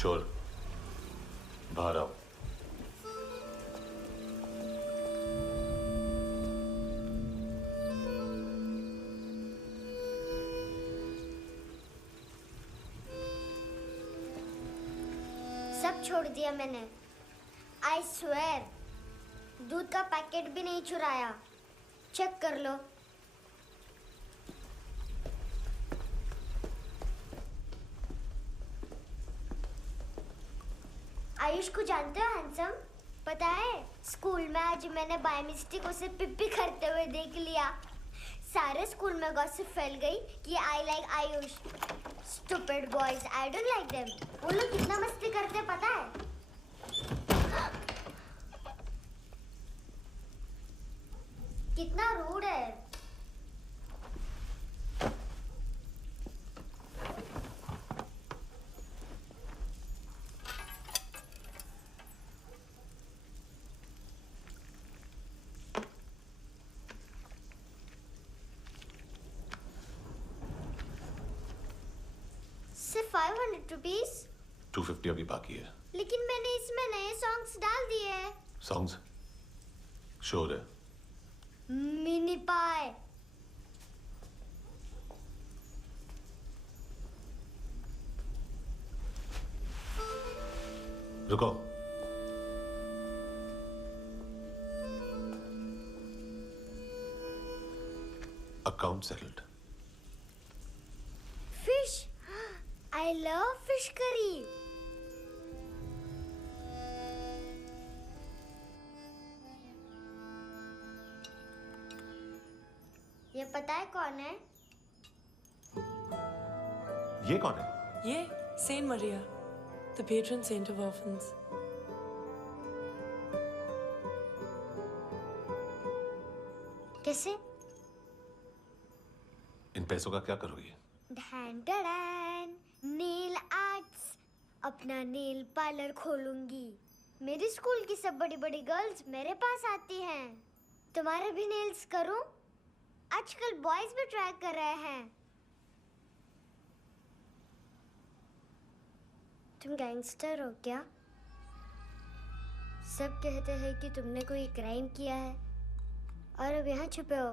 छोड़, बाहर आओ। सब छोड़ दिया मैंने। आई स्वेयर, दूध का पैकेट भी नहीं चुराया। चेक कर लो। आयुष को जानते हो हैंडसम? पता है, स्कूल में आज मैंने बाय मिस्टेक उसे पिप्पी करते हुए देख लिया। सारे स्कूल में गॉसिप फैल गई कि I like Ayush. Stupid boys, I don't like them. वो लोग कितना मस्ती करते पता है? कितना रूड है। सिर्फ 500 रुपीस? 250 अभी बाकी है। लेकिन मैंने इसमें नए सॉन्ग्स डाल दिए हैं। सॉन्ग्स? श्योर है? मिनी पाए। रुको। Account settled. Fish, I love fish curry. ये पता है कौन है? ये कौन है? ये Saint Maria, the patron saint of orphans. कैसे? इन पैसों का क्या करोगी? ढैन ढैन, नेल आर्ट्स। अपना नेल पार्लर खोलूंगी। मेरी स्कूल की सब बड़ी बड़ी गर्ल्स मेरे पास आती हैं। तुम्हारे भी नेल्स करूं? आजकल बॉयज भी ट्राई कर रहे हैं। तुम गैंगस्टर हो क्या? सब कहते हैं कि तुमने कोई क्राइम किया है और अब यहाँ छुपे हो।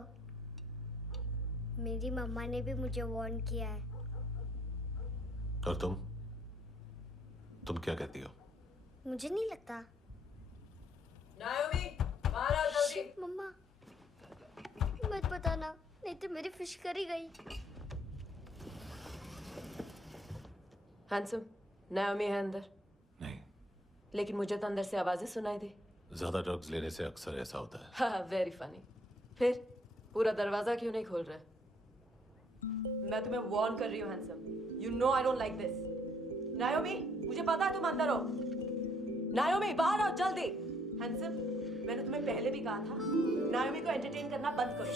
मेरी मम्मा ने भी मुझे वार्न किया है। और तुम क्या कहती हो? मुझे नहीं लगता। नायोमी, बाहर आओ जल्दी। मम्मा, मत बताना, नहीं तो मेरी फिश करी गई। हैंडसम, नायोमी है अंदर। नहीं। लेकिन मुझे तो अंदर से आवाजें सुनाई दी। ज्यादा ड्रग्स लेने से अक्सर ऐसा होता है। हाँ, वेरी फनी। फिर पूरा दरवाजा क्यों नहीं खोल रहे? मैं तुम्हें वार्न कर रही हूँ handsome. You know I don't like this. नायोमी, मुझे पता है तुम अंदर हो। नायोमी, बाहर आओ जल्दी। हैंडसम, मैंने तुम्हें पहले भी कहा था नायोमी को एंटरटेन करना बंद करो।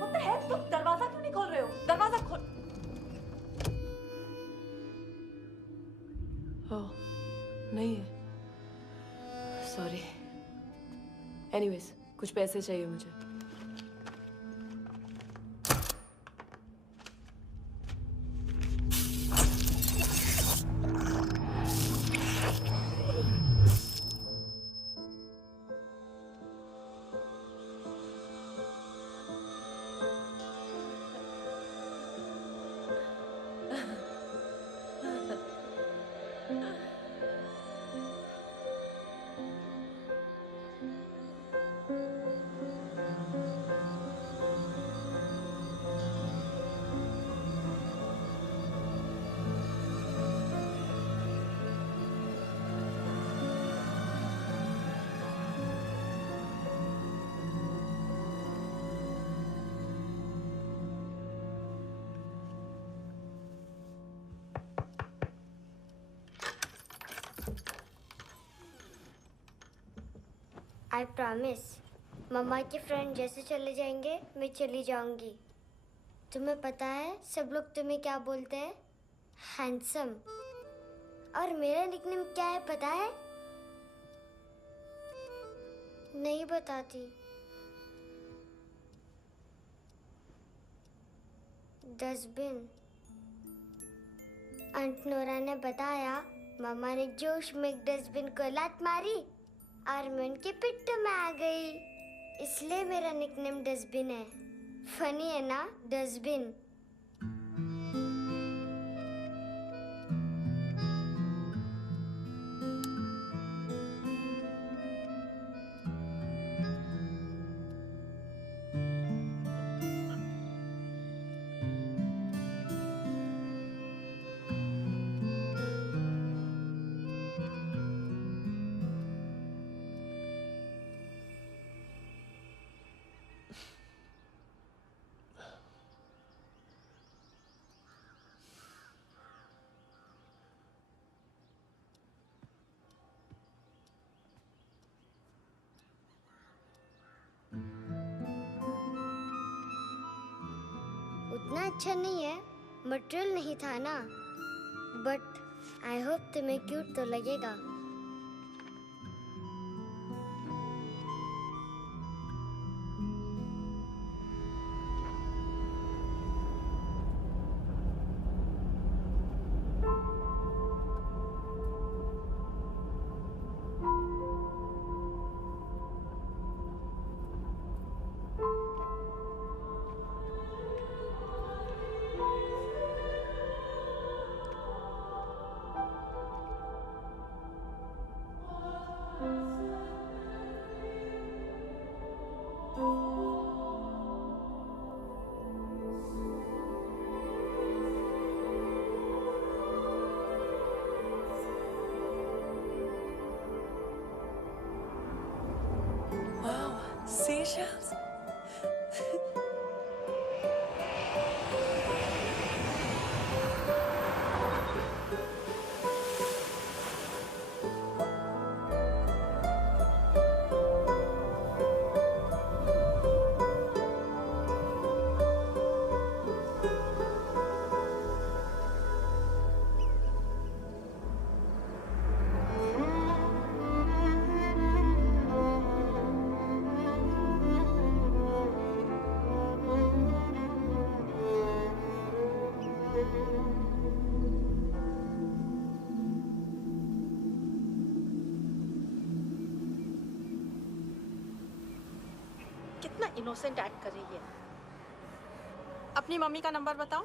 What the heck? तुम दरवाजा क्यों नहीं खोल रहे हो? दरवाजा खोल। ओह, नहीं है। सॉरी। एनीवेज, कुछ पैसे चाहिए मुझे। आई प्रॉमिस, मम्मा के फ्रेंड जैसे चले जाएंगे मैं चली जाऊंगी। तुम्हें पता है सब लोग तुम्हें क्या बोलते हैं? हैंडसम। और मेरा निकनेम क्या है पता है? नहीं बताती। डस्टबिन। आंट नोरा ने बताया मामा ने जोश में एक डस्टबिन को लात मारी और मैं उनके पिट्ठू में आ गई। इसलिए मेरा निकनेम डस्टबिन है। फनी है ना, डस्टबिन। उतना अच्छा नहीं है, मटेरियल नहीं था ना, बट आई होप तुम्हें क्यूट तो लगेगा। Wow, seashells? कितना इनोसेंट एक्ट कर रही है। अपनी मम्मी का नंबर बताओ।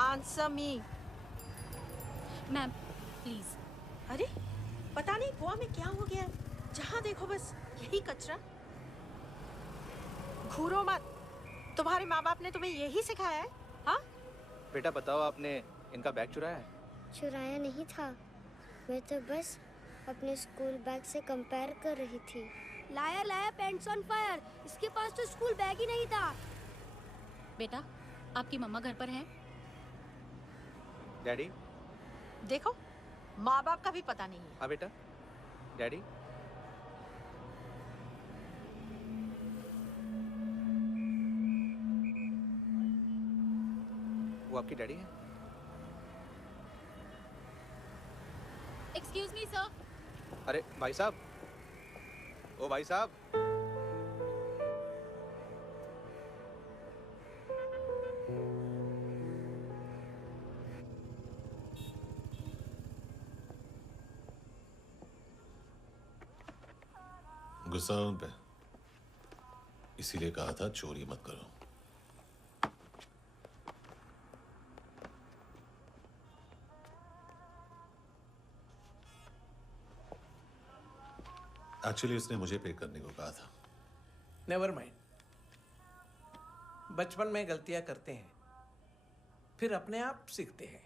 Answer me. Ma'am please. अरे पता नहीं गोवा में क्या हो गया है, जहाँ देखो बस यही कचरा। घूरो मत, तुम्हारे माँ बाप ने तुम्हें यही सिखाया है? हाँ बेटा बताओ, आपने इनका बैग चुराया है? चुराया नहीं था, मैं तो बस अपने स्कूल बैग से कंपेयर कर रही थी। लाया लाया पैंट्स ऑन फायर, इसके पास तो स्कूल बैग ही नहीं था। बेटा आपकी मम्मा घर पर हैं? डैडी? देखो, माँ बाप का भी पता नहीं है। हाँ बेटा। डैडी? वो आपकी डैडी है? Excuse me sir. अरे भाई साहब, ओ भाई साहब। गुस्सा है उन पे, इसीलिए कहा था चोरी मत करो। एक्चुअली उसने मुझे पे करने को कहा था। नेवर माइंड, बचपन में गलतियां करते हैं, फिर अपने आप सीखते हैं।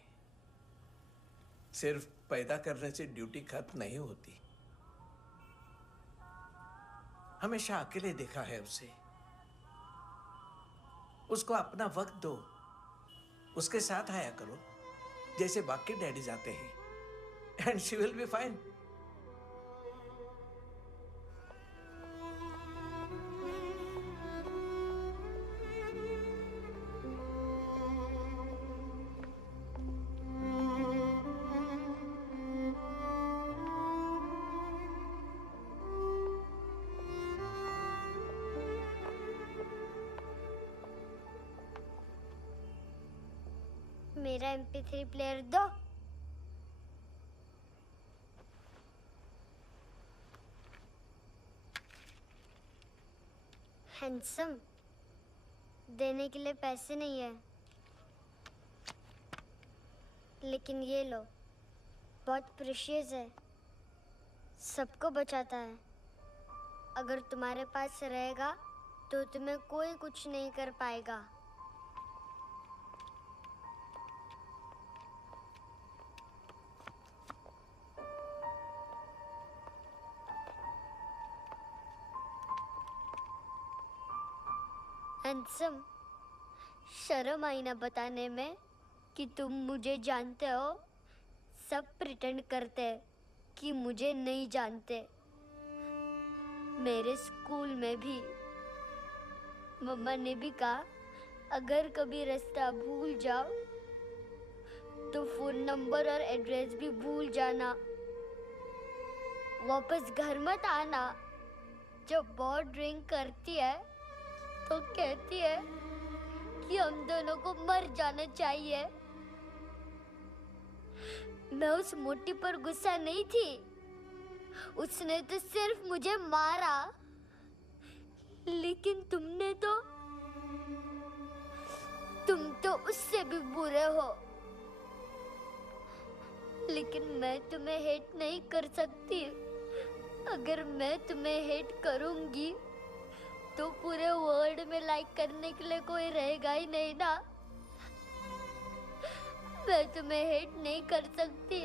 सिर्फ पैदा करने से ड्यूटी खत्म नहीं होती। हमेशा अकेले देखा है उसे। उसको अपना वक्त दो, उसके साथ आया करो जैसे बाकी डैडी जाते हैं, and she will be fine. मेरा MP3 प्लेयर दो। हैंडसम, देने के लिए पैसे नहीं है, लेकिन ये लो, बहुत प्रेशियस है, सबको बचाता है। अगर तुम्हारे पास रहेगा तो तुम्हें कोई कुछ नहीं कर पाएगा। हैंडसम, शर्म आई ना बताने में कि तुम मुझे जानते हो। सब प्रिटेंड करते हैं कि मुझे नहीं जानते। मेरे स्कूल में भी मम्मा ने भी कहा, अगर कभी रास्ता भूल जाओ तो फोन नंबर और एड्रेस भी भूल जाना। वापस घर मत आना। जब बहुत ड्रिंक करती है तो कहती है कि हम दोनों को मर जाना चाहिए। मैं उस मोटी पर गुस्सा नहीं थी, उसने तो सिर्फ मुझे मारा, लेकिन तुम तो उससे भी बुरे हो। लेकिन मैं तुम्हें हेट नहीं कर सकती। अगर मैं तुम्हें हेट करूंगी तो पूरे वर्ल्ड में लाइक करने के लिए कोई रहेगा ही नहीं ना। मैं तुम्हें हेट नहीं कर सकती।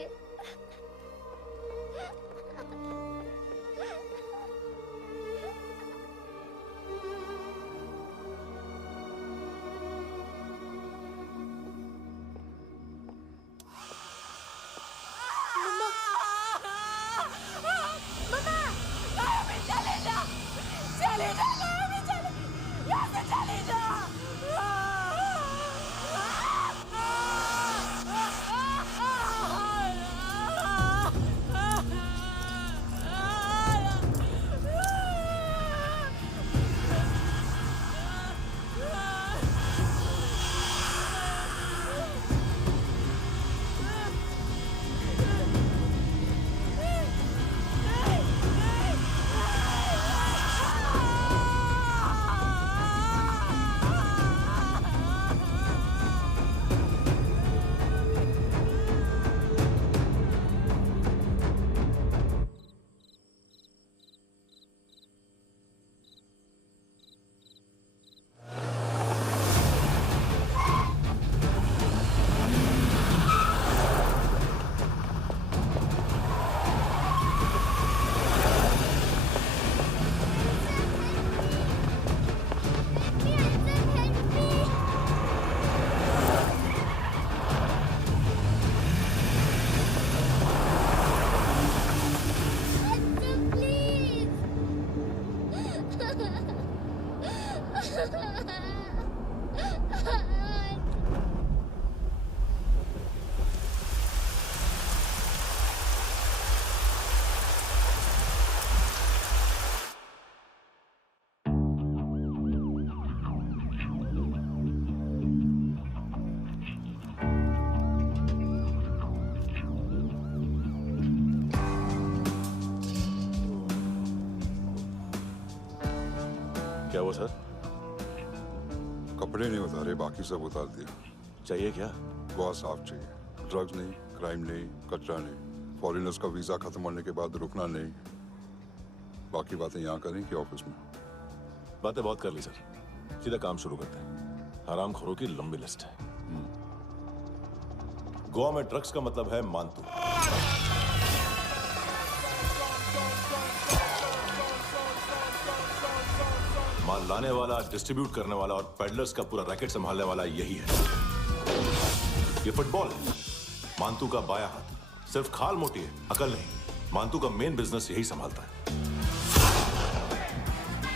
क्या हुआ सर? कपड़े नहीं उतारे, बाकी सब उतार दिया। चाहिए क्या? बहुत साफ चाहिए। ड्रग्स नहीं, क्राइम नहीं, कचरा नहीं। फॉरेनर्स का वीजा खत्म होने के बाद रुकना नहीं। बाकी बातें यहाँ करें कि ऑफिस में? बातें बहुत कर ली सर, सीधा काम शुरू करते हैं। हरामखोरों की लंबी लिस्ट है। गोवा में ड्रग्स का मतलब है मानतू। माल लाने वाला, डिस्ट्रीब्यूट करने वाला और पेडलर्स का पूरा रैकेट संभालने वाला यही है। ये फुटबॉल है, मानतू का बायां हाथ। सिर्फ खाल मोटी है, अकल नहीं। मानतू का मेन बिजनेस यही संभालता है।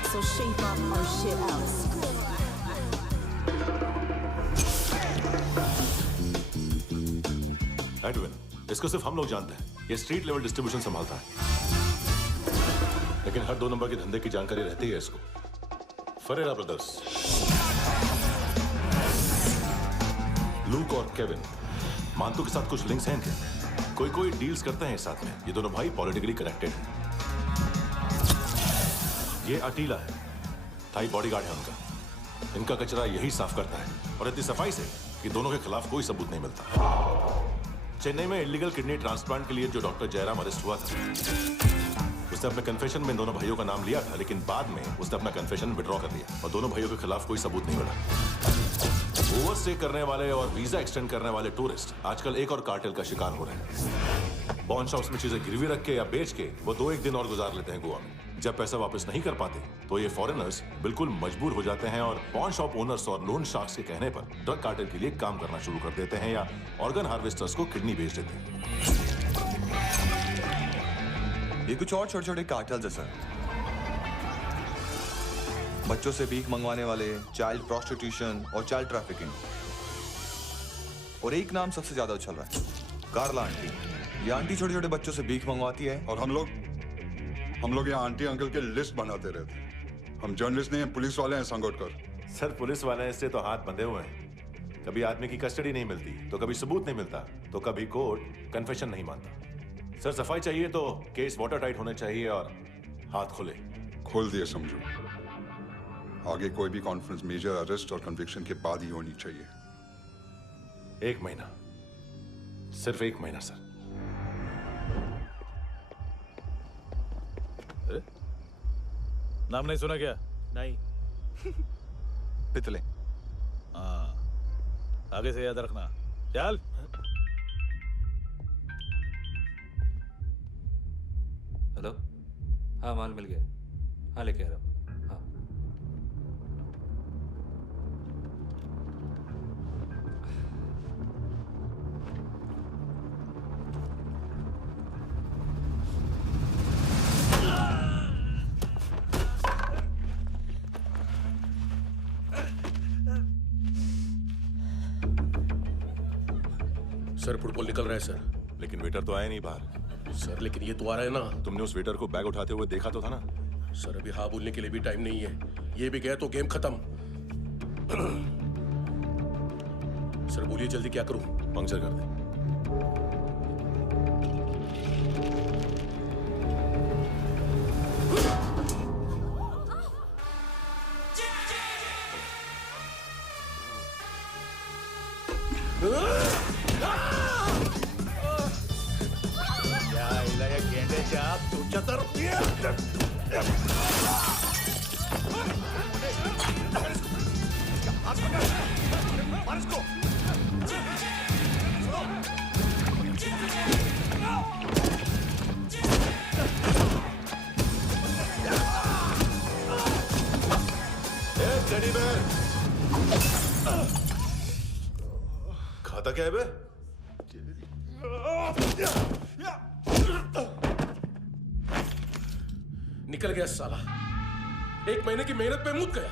So shape up or shit out. Edwin, इसको सिर्फ हम लोग जानते हैं। ये स्ट्रीट लेवल डिस्ट्रीब्यूशन संभालता है, लेकिन हर 2 नंबर के धंधे की जानकारी रहती है इसको। फरेरा ब्रदर्स, लूक और केविन, मानतू के साथ कुछ लिंक्स हैं क्या? कोई डील्स करते हैं साथ में। ये दोनों भाई पॉलिटिकली कनेक्टेड हैं। ये अटीला है, थाई बॉडीगार्ड है उनका। इनका कचरा यही साफ करता है और इतनी सफाई से कि दोनों के खिलाफ कोई सबूत नहीं मिलता। चेन्नई में इलीगल किडनी ट्रांसप्लांट के लिए जो डॉक्टर जयराम अरेस्ट हुआ था, उसने अपने कन्फेशन में इन दोनों भाइयों का नाम लिया था, लेकिन बाद में उसने अपना कन्फेशन विड्रॉ कर दिया और दोनों भाइयों के खिलाफ कोई सबूत नहीं मिला। ओवरस्टे करने वाले और वीजा एक्सटेंड करने वाले टूरिस्ट आजकल एक और कार्टेल का शिकार हो रहे हैं। पॉन शॉप्स में चीजें गिरवी रख के या बेच के वो 2-1 दिन और गुजार लेते हैं गोवा में। जब पैसा वापस नहीं कर पाते तो ये फॉरेनर्स बिल्कुल मजबूर हो जाते हैं और पॉन शॉप ओनर्स और लोन शार्क्स के कहने पर ड्रग कार्टेल के लिए काम करना शुरू कर देते हैं या ऑर्गन हार्वेस्टर्स को किडनी बेच देते हैं। ये कुछ और छोटे छोटे कार्टेल्स है सर। बच्चों से भीख मंगवाने वाले, चाइल्ड प्रोस्टिट्यूशन और चाइल्ड ट्रैफिकिंग। और एक नाम सबसे ज्यादा उछल रहा है, कार्ला आंटी। ये आंटी छोटे छोटे बच्चों से भीख मंगवाती है और हम लोग यहाँ आंटी अंकल के लिस्ट बनाते रहते। हम जर्नलिस्ट नहीं हैं, पुलिस वाले हैं संगोटकर। सर पुलिस वाले हैं, इससे तो हाथ बंधे हुए हैं। कभी आदमी की कस्टडी नहीं मिलती तो कभी सबूत नहीं मिलता तो कभी कोर्ट कन्फेशन नहीं मानता। सर सफाई चाहिए तो केस वाटर टाइट होने चाहिए और हाथ खुले। खोल दिए समझो। आगे कोई भी कॉन्फ्रेंस मेजर अरेस्ट और कन्विक्शन के बाद ही होनी चाहिए। 1 महीना, सिर्फ 1 महीना सर। नाम नहीं सुना क्या? नहीं। पितले। हाँ, आगे से याद रखना। चल। हेलो, हाँ माल मिल गया। हाँ लेके आ रहा हूँ। हाँ सर फुटबॉल निकल रहा है सर। लेकिन वेटर तो आया नहीं बाहर। सर लेकिन ये तो आ रहा है ना। तुमने उस वेटर को बैग उठाते हुए देखा तो था ना। सर अभी हाँ बोलने के लिए भी टाइम नहीं है। ये भी गया तो गेम खत्म। सर बोलिए जल्दी क्या करूं? पंक्चर कर दे। खाता क्या है बे? निकल गया साला। 1 महीने की मेहनत पे मुक गया।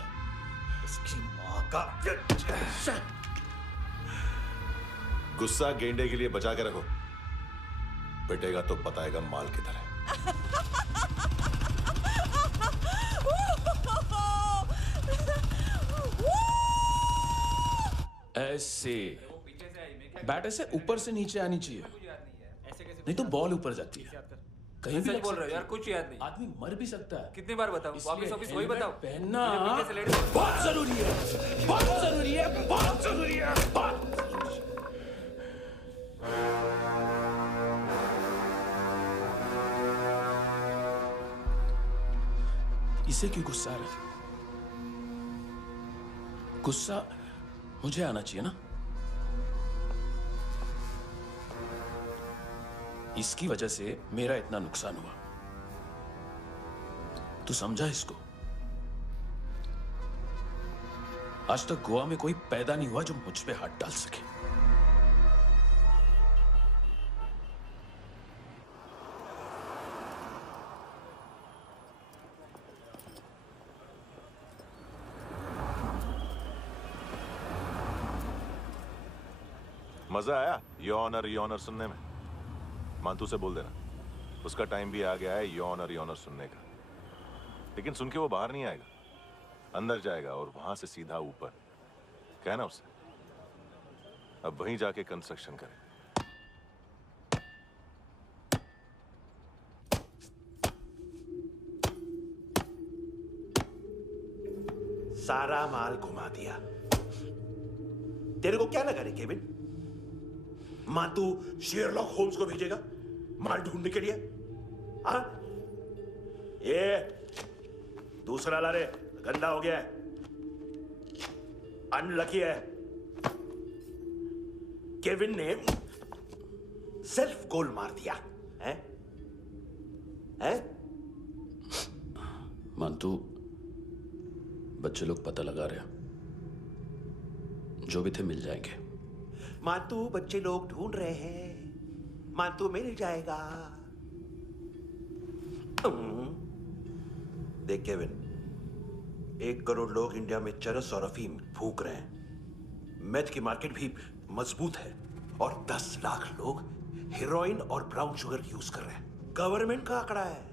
इसकी माँ का गुस्सा गेंडे के लिए बचा के रखो। पिटेगा तो बताएगा माल की तरह। ऐसे बैट ऐसे ऊपर से नीचे आनी चाहिए, नहीं तो बॉल ऊपर जाती है। कहीं भी बोल रहे हो यार, कुछ याद नहीं। आदमी मर भी सकता है। कितनी बार बताऊं? वापस ऑफिस वही बताओ। पहनना बहुत जरूरी है, बहुत जरूरी है, बहुत जरूरी है, बहुत जरूरी है। इसे क्यों गुस्सा आ रहा है? गुस्सा मुझे आना चाहिए ना। इसकी वजह से मेरा इतना नुकसान हुआ। तू समझा इसको? आज तक गोवा में कोई पैदा नहीं हुआ जो मुझ पे हाथ डाल सके। मजा आया योनर सुनने में? मांतू से बोल देना उसका टाइम भी आ गया है योनर सुनने का। लेकिन सुन के वो बाहर नहीं आएगा, अंदर जाएगा और वहां से सीधा ऊपर। कहना उससे अब वहीं जाके कंस्ट्रक्शन करे। सारा माल घुमा दिया। तेरे को क्या लगा रे केविन? मातू शेरलॉक होम्स को भेजेगा माल ढूंढने के लिए? हाँ? ये दूसरा ला रे, गंदा हो गया है, अनलकी है। केविन ने सेल्फ गोल मार दिया है? मानतू, बच्चे लोग पता लगा रहे हैं, जो भी थे मिल जाएंगे। मातू बच्चे लोग ढूंढ रहे हैं, मातू मिल जाएगा। देख केविन, 1 करोड़ लोग इंडिया में चरस और अफीम फूंक रहे हैं। मेथ की मार्केट भी मजबूत है और 10 लाख लोग हेरोइन और ब्राउन शुगर यूज कर रहे हैं। गवर्नमेंट का आंकड़ा है,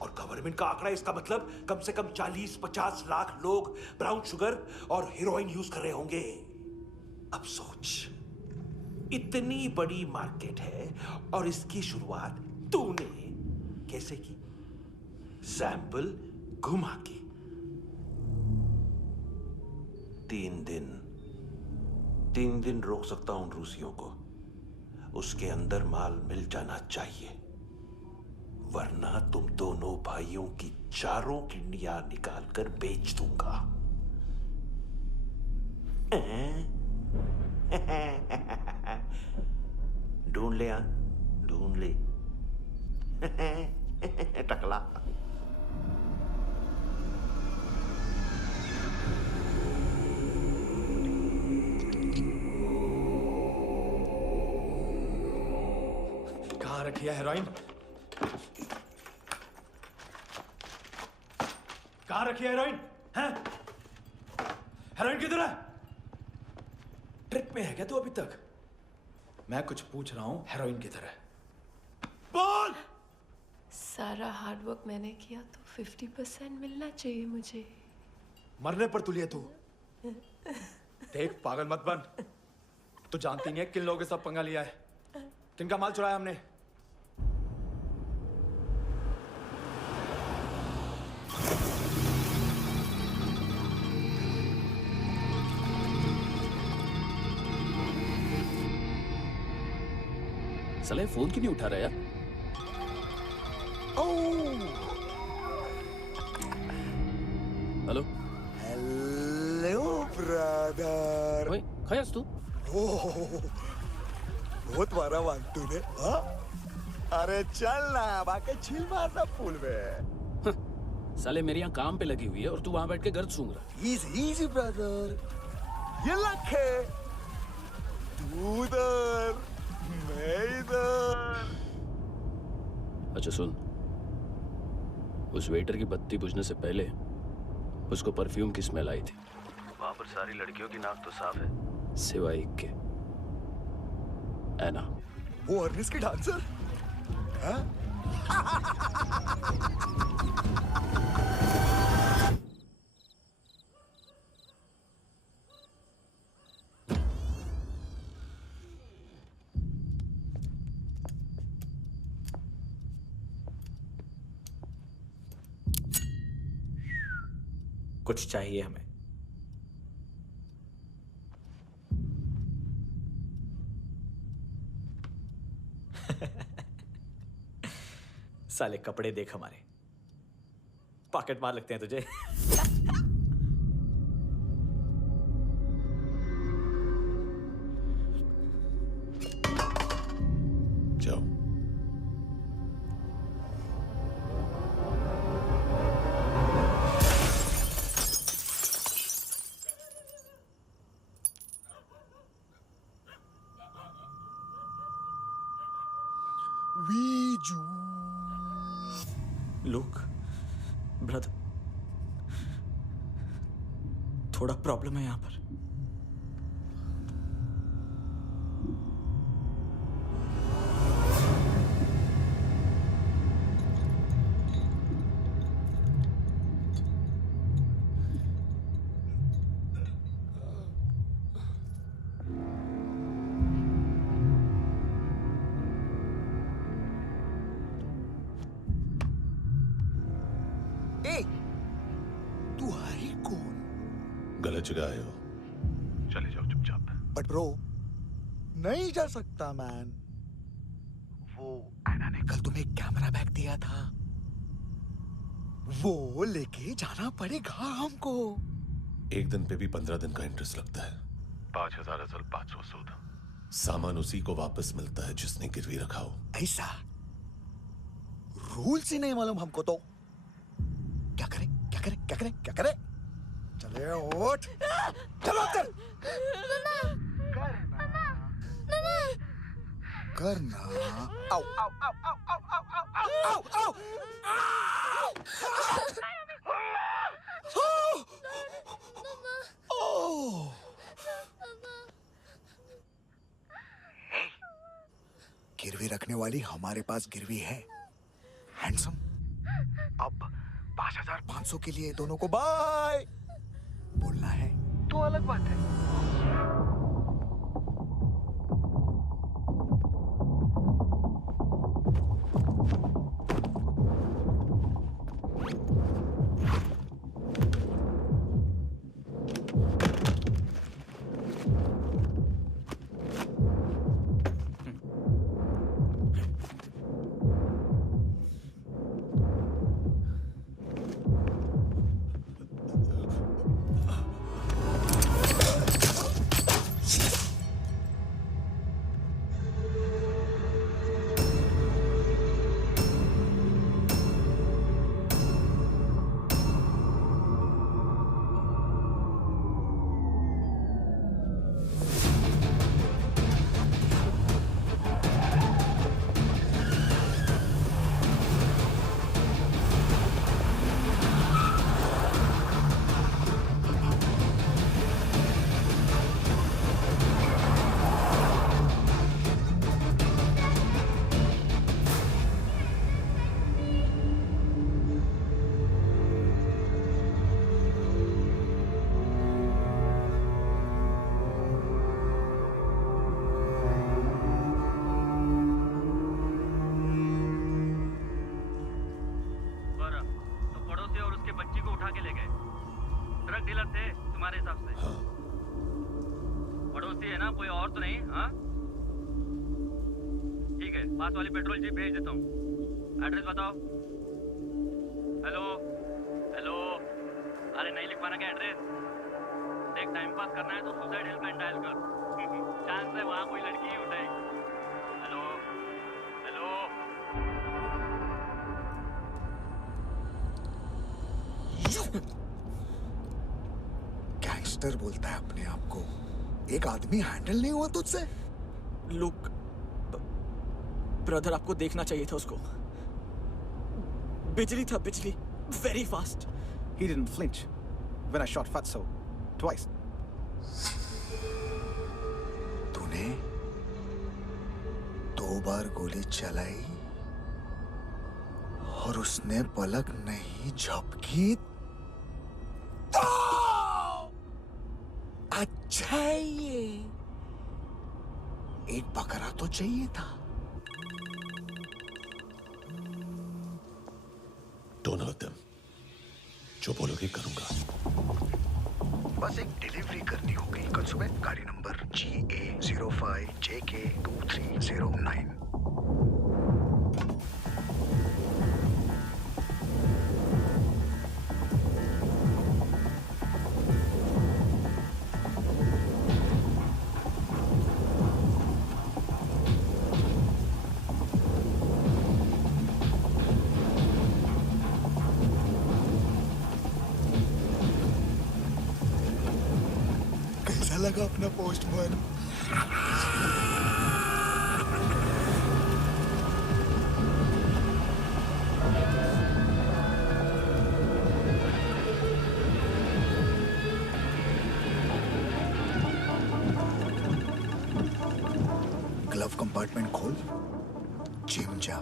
और गवर्नमेंट का आंकड़ा, इसका मतलब कम से कम 40-50 लाख लोग ब्राउन शुगर और हेरोइन यूज कर रहे होंगे। अब सोच, इतनी बड़ी मार्केट है और इसकी शुरुआत तूने कैसे की? सैंपल घुमा के। 3 दिन रोक सकता हूं रूसियों को, उसके अंदर माल मिल जाना चाहिए, वरना तुम दोनों भाइयों की 4 किडनियां निकाल कर बेच दूंगा। ढूंढ ले, ढूंढ ले टकला। कहाँ रखी है हेरोइन? कहाँ रखी है हेरोइन? हैं? हेरोइन किधर है? ट्रिप में है क्या तू अभी तक? मैं कुछ पूछ रहा हूं, हेरोइन किधर है? बोल! सारा हार्ड वर्क मैंने किया तो 50% मिलना चाहिए मुझे। मरने पर तुलिए तू। देख, पागल मत बन। तू जानती नहीं है किन लोगों के साथ पंगा लिया है, किनका माल चुराया हमने। साले फोन क्यों नहीं उठा रहा यार? Hello hello brother. ओए, खयास तू? बहुत मारा मानतू ने। हाँ? अरे चल ना, बाकी छिल मारना पूल में। साले मेरी यहाँ काम पे लगी हुई है और तू वहां बैठ के गर्द सूंघ रहा। इजी ब्रदर, ये लक है। तू उधर, मैं इधर। अच्छा सुन, उस वेटर की बत्ती बुझने से पहले उसको परफ्यूम की स्मेल आई थी। वहां पर सारी लड़कियों की नाक तो साफ है, सिवाय एक के, एना। वो अर्निस की डांसर? हाँ? कुछ चाहिए हमें। साले कपड़े देख हमारे, पॉकेट मार लगते हैं तुझे। जाओ। लुक ब्रदर, थोड़ा प्रॉब्लम है यहाँ पर। तू है कौन? गलत जगह आए हो, चले जाओ चुपचाप। बट ब्रो, नहीं जा सकता मैन। वो एना ने कल तुम्हें एक कैमरा बैग दिया था, वो लेके जाना पड़ेगा हमको। एक दिन पे भी 15 दिन का इंटरेस्ट लगता है। 5,000 असल 500 सूद। सामान उसी को वापस मिलता है जिसने गिरवी रखा हो। ऐसा रूल्स ही नहीं मालूम हमको तो। क्या करें क्या करें क्या करें क्या करें? चले उठ, चलो कर करना। आओ आओ आओ आओ आओ आओ आओ आओ आओ। गिरवी रखने वाली हमारे पास गिरवी है। हैंडसम, अब 5,500 के लिए दोनों को बाय बोलना है तो अलग बात है। पास वाली पेट्रोल जीप भेज देता हूँ। एड्रेस बताओ। हेलो हेलो, अरे नहीं लिख पाना क्या एड्रेस? देख, टाइम पास करना है तो सुसाइड हेल्पलाइन डायल कर। चांस है वहाँ कोई लड़की ही उठाएगी। Hello hello. गैंगस्टर बोलता है अपने आप को। एक आदमी हैंडल नहीं हुआ तुझसे? लुक ब्रदर, आपको देखना चाहिए था उसको। बिजली था, बिजली, very fast. He didn't flinch when I shot Fatso twice. तूने 2 बार गोली चलाई और उसने पलक नहीं झपकी तो अच्छा है ये। एक बकरा तो चाहिए था। Don't hurt them. जो बोलोगे करूंगा। बस एक डिलीवरी करनी होगी कल सुबह। गाड़ी नंबर GA05JK2309। लगा अपना पोस्टमैन। ग्लव कंपार्टमेंट खोल, जिम जा।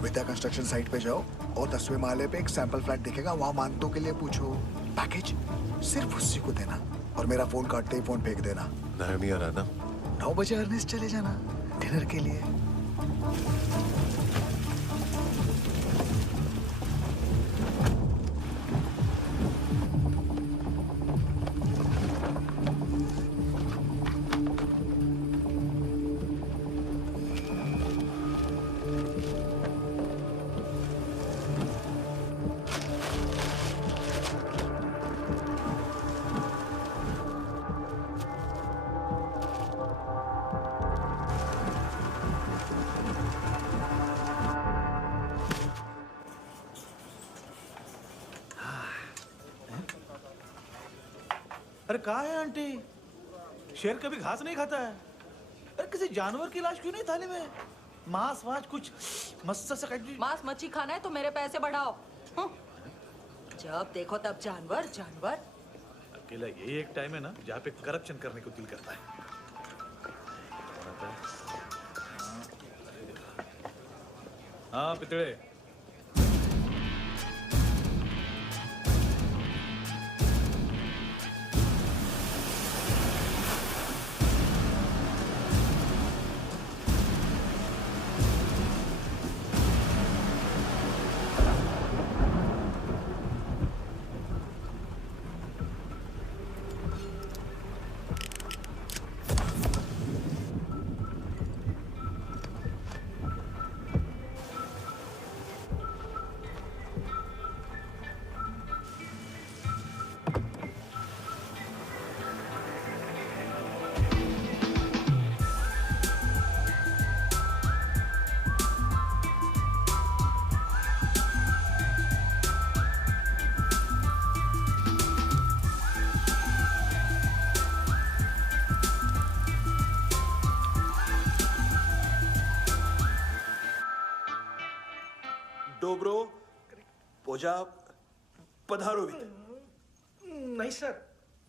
विद्या कंस्ट्रक्शन साइट पे जाओ और 10वें माले पे एक सैंपल फ्लैट दिखेगा, वहां मानतो के लिए पूछो। पैकेज सिर्फ उसी को देना और मेरा फोन काटते ही फोन फेंक देना। नहीं आ रहा ना? 9 बजे अर्नेस्ट चले जाना डिनर के लिए। अरे कहाँ है आंटी? शेर कभी घास नहीं खाता है। अरे किसी जानवर की लाश क्यों नहीं थाली में? मांस वास कुछ मस्त सा मांस मच्छी खाना है तो मेरे पैसे बढ़ाओ। जब देखो तब जानवर जानवर। अकेला यही एक टाइम है ना जहाँ पे करप्शन करने को दिल करता है। हाँ पितड़े। डोब्रो पोजा पधारोवित। नहीं सर,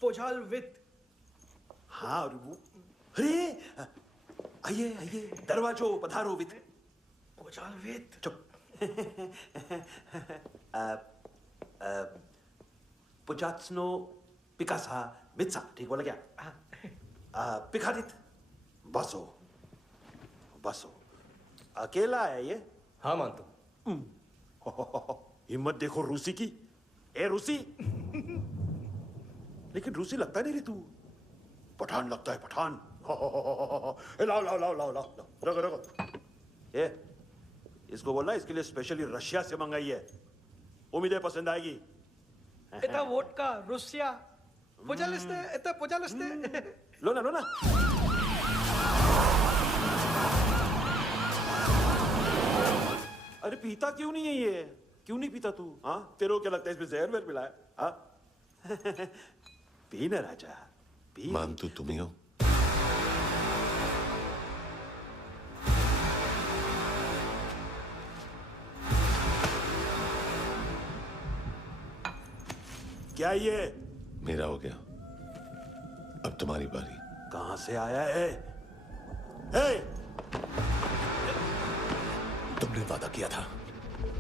पोजाल वित। हाँ और वो अरे आइए आइए दरवाजो पधारोवित। पोजाल वित। चुप। पुजात्सनो पिकासा मित्सा, ठीक बोला क्या? पिकादित बसो बसो। अकेला है ये? हाँ मानतो। हिम्मत देखो रूसी की। ए रूसी। लेकिन रूसी लगता नहीं रे तू, पठान लगता है पठान। लाओ लाओ लाओ लाओ लाओ रगो रगो। ए इसको बोलना इसके लिए स्पेशली रशिया से मंगाई है, उम्मीद है पसंद आएगी। इतना वोडका रुसिया पोजालिस्ते इतना पोजालिस्ते। लो ना लो ना। अरे पीता क्यों नहीं है ये? क्यों नहीं पीता तू? हाँ तेरे को क्या लगता है इसमें जहर वहर मिला है? हाँ पी ना राजा पी। मानतू तुम ही हो? क्या ये? मेरा हो गया, अब तुम्हारी बारी। कहां से आया है? हे! तुमने वादा किया था,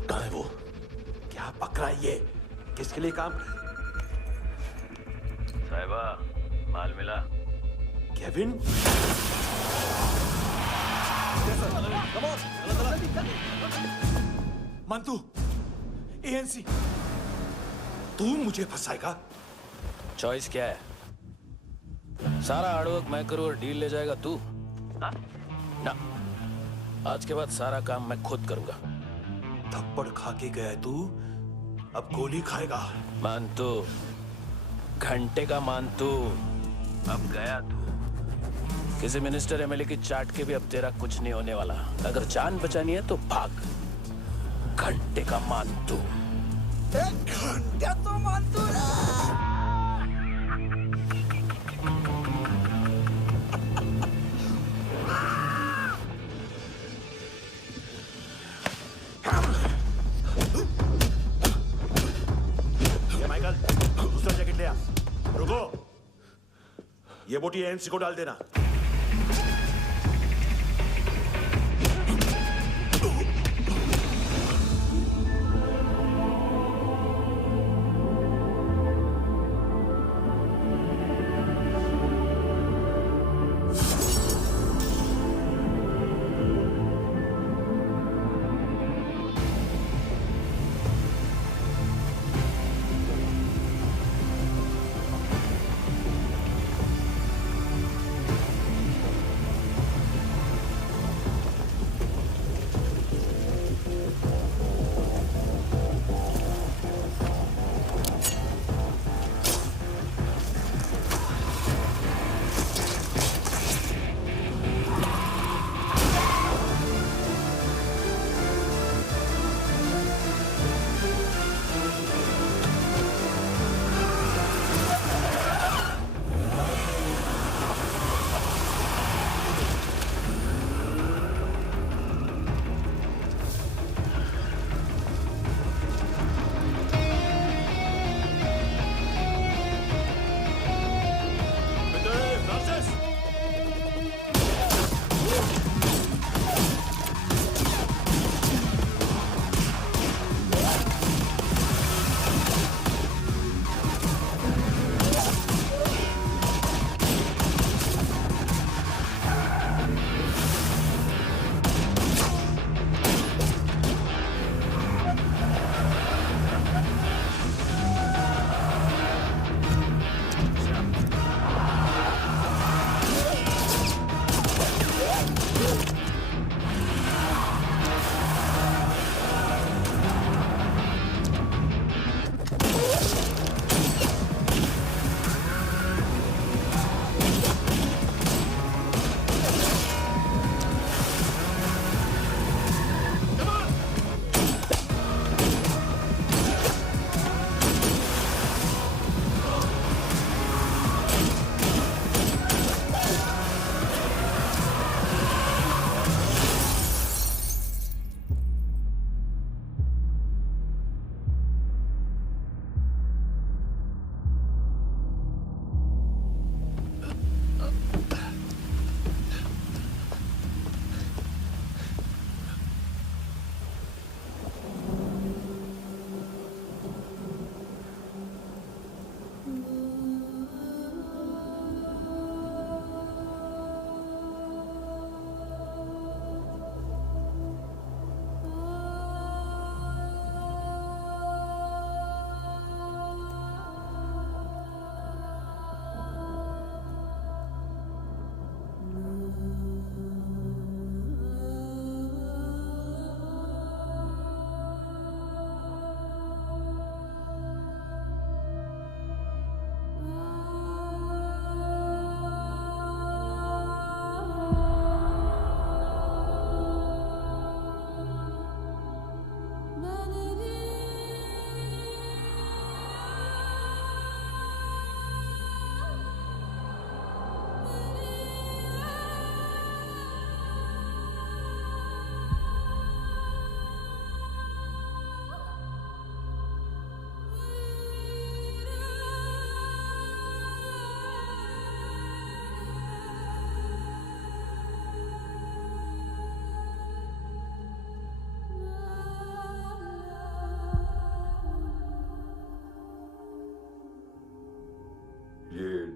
कहां है वो? क्या पकड़ा ये? किसके लिए काम? साहिबा माल मिला? केविन? मंतू, एएनसी। तू मुझे फंसाएगा? चॉइस क्या है? सारा हार्डवर्क मैं करूं और डील ले जाएगा तू? ना, आज के बाद सारा काम मैं खुद करूंगा। थप्पड़ खा के गया तू, अब गोली खाएगा। मानतू, घंटे का मानतू, अब गया तू। किसी मिनिस्टर एमएलए की चाट के भी अब तेरा कुछ नहीं होने वाला। अगर जान बचानी है तो भाग। घंटे का मानतू। एक घंटे तो मानतू ना। माइकल, दूसरा जैकेट ले आ। रुको, ये बोटी एएनसी को डाल देना।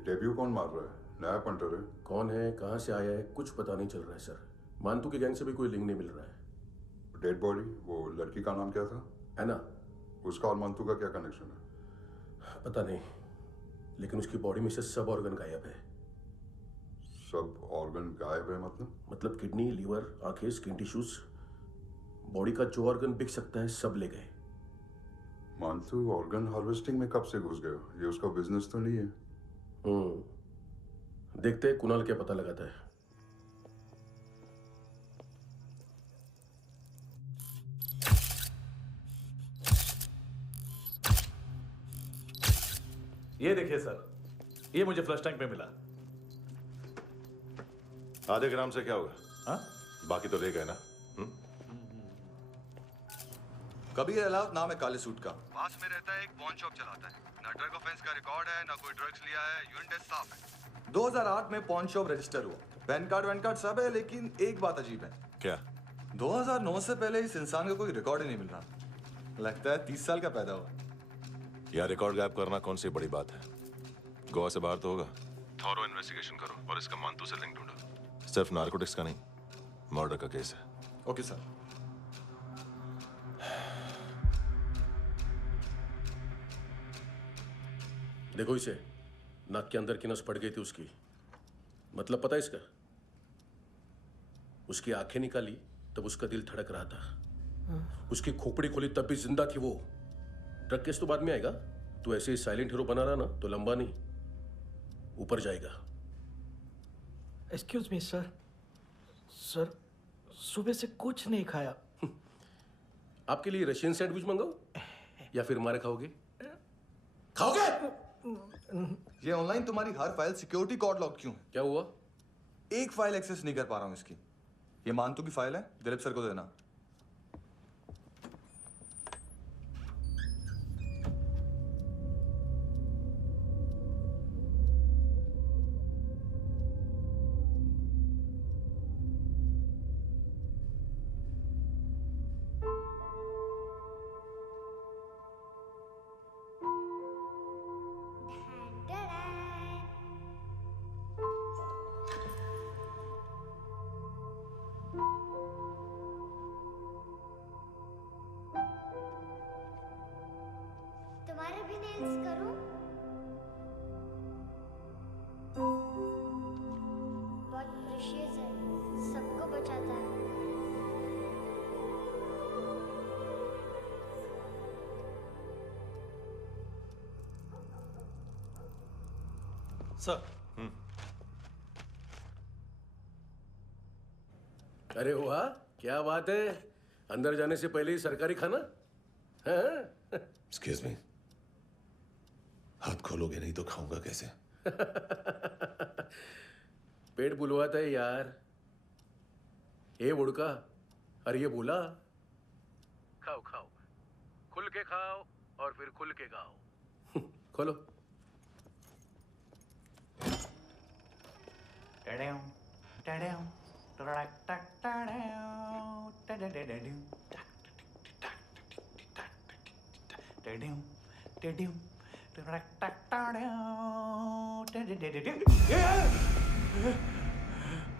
डेब्यू कौन मार रहा है? नया पंटर है। कौन है, कहाँ से आया है, कुछ पता नहीं चल रहा है सर। मानतू की गैंग से भी कोई लिंक नहीं मिल रहा है। डेड बॉडी, वो लड़की का नाम क्या था? एना। उसका और मानतू का क्या कनेक्शन है? पता नहीं, लेकिन उसकी बॉडी में से सब ऑर्गन गायब है। सब ऑर्गन गायब है मतलब किडनी, लीवर, आंखें, स्किन टिश्यूज, बॉडी का जो ऑर्गन बिक सकता है सब ले गए। मानतू ऑर्गन हार्वेस्टिंग में कब से घुस गए? ये उसका बिजनेस तो नहीं है? देखते हैं कुणाल क्या पता लगाता है। ये देखिए सर, ये मुझे फ्लश टैंक में मिला। आधे ग्राम से क्या होगा? हाँ? बाकी तो रह गए ना? कबीर अलाव नाम है काले सूट का। पास में रहता है, एक पॉन शॉप चलाता है। ना ड्रग ऑफेंस का रिकॉर्ड है, ना कोई ड्रग्स लिया है, यूरिन टेस्ट साफ है। 2008 में पॉन शॉप रजिस्टर हुआ, पैन कार्ड सब है, लेकिन एक बात अजीब है। क्या? 2009 से पहले इस इंसान का कोई रिकॉर्ड ही नहीं मिल रहा। लगता है 30 साल का पैदा हुआ। यार रिकॉर्ड गायब करना कौन सी बड़ी बात है? गोवा से बाहर तो होगा। थॉरो इन्वेस्टिगेशन करो और इसका मानतू से लिंक ढूंढो। सिर्फ नारकोटिक्स का नहीं, मर्डर का केस है। Okay sir. देखो इसे, नाक के अंदर की नस पड़ गई थी उसकी। मतलब पता है इसका? उसकी आंखें निकाली तब उसका दिल धड़क रहा था। उसकी खोपड़ी खोली तब भी जिंदा थी वो। ड्रग केस तो बाद में आएगा। तो ऐसे ही साइलेंट हीरो बना रहा ना तो लंबा नहीं, ऊपर जाएगा। एक्सक्यूज मी सर, सुबह से कुछ नहीं खाया। आपके लिए रशियन सैंडविच मंगाऊं या फिर मारे खाओगे? खाओगे? ये ऑनलाइन तुम्हारी हर फाइल सिक्योरिटी कोड लॉक क्यों है? क्या हुआ? एक फाइल एक्सेस नहीं कर पा रहा हूं इसकी। ये मानतू की फाइल है, दिलीप सर को देना। तुम्हारे भी नेल्स करूं? बहुत प्रेशियस है, सबको बचाता है। सर। अरे वाह, क्या बात है। अंदर जाने से पहले ही सरकारी खाना। एक्सक्यूज मी, हाथ खोलोगे नहीं तो खाऊंगा कैसे? पेट बुलवाता है यार। ए बुड़का, अरे ये बोला। खाओ खाओ, खुल के खाओ और फिर खुल के गाओ। खोलो।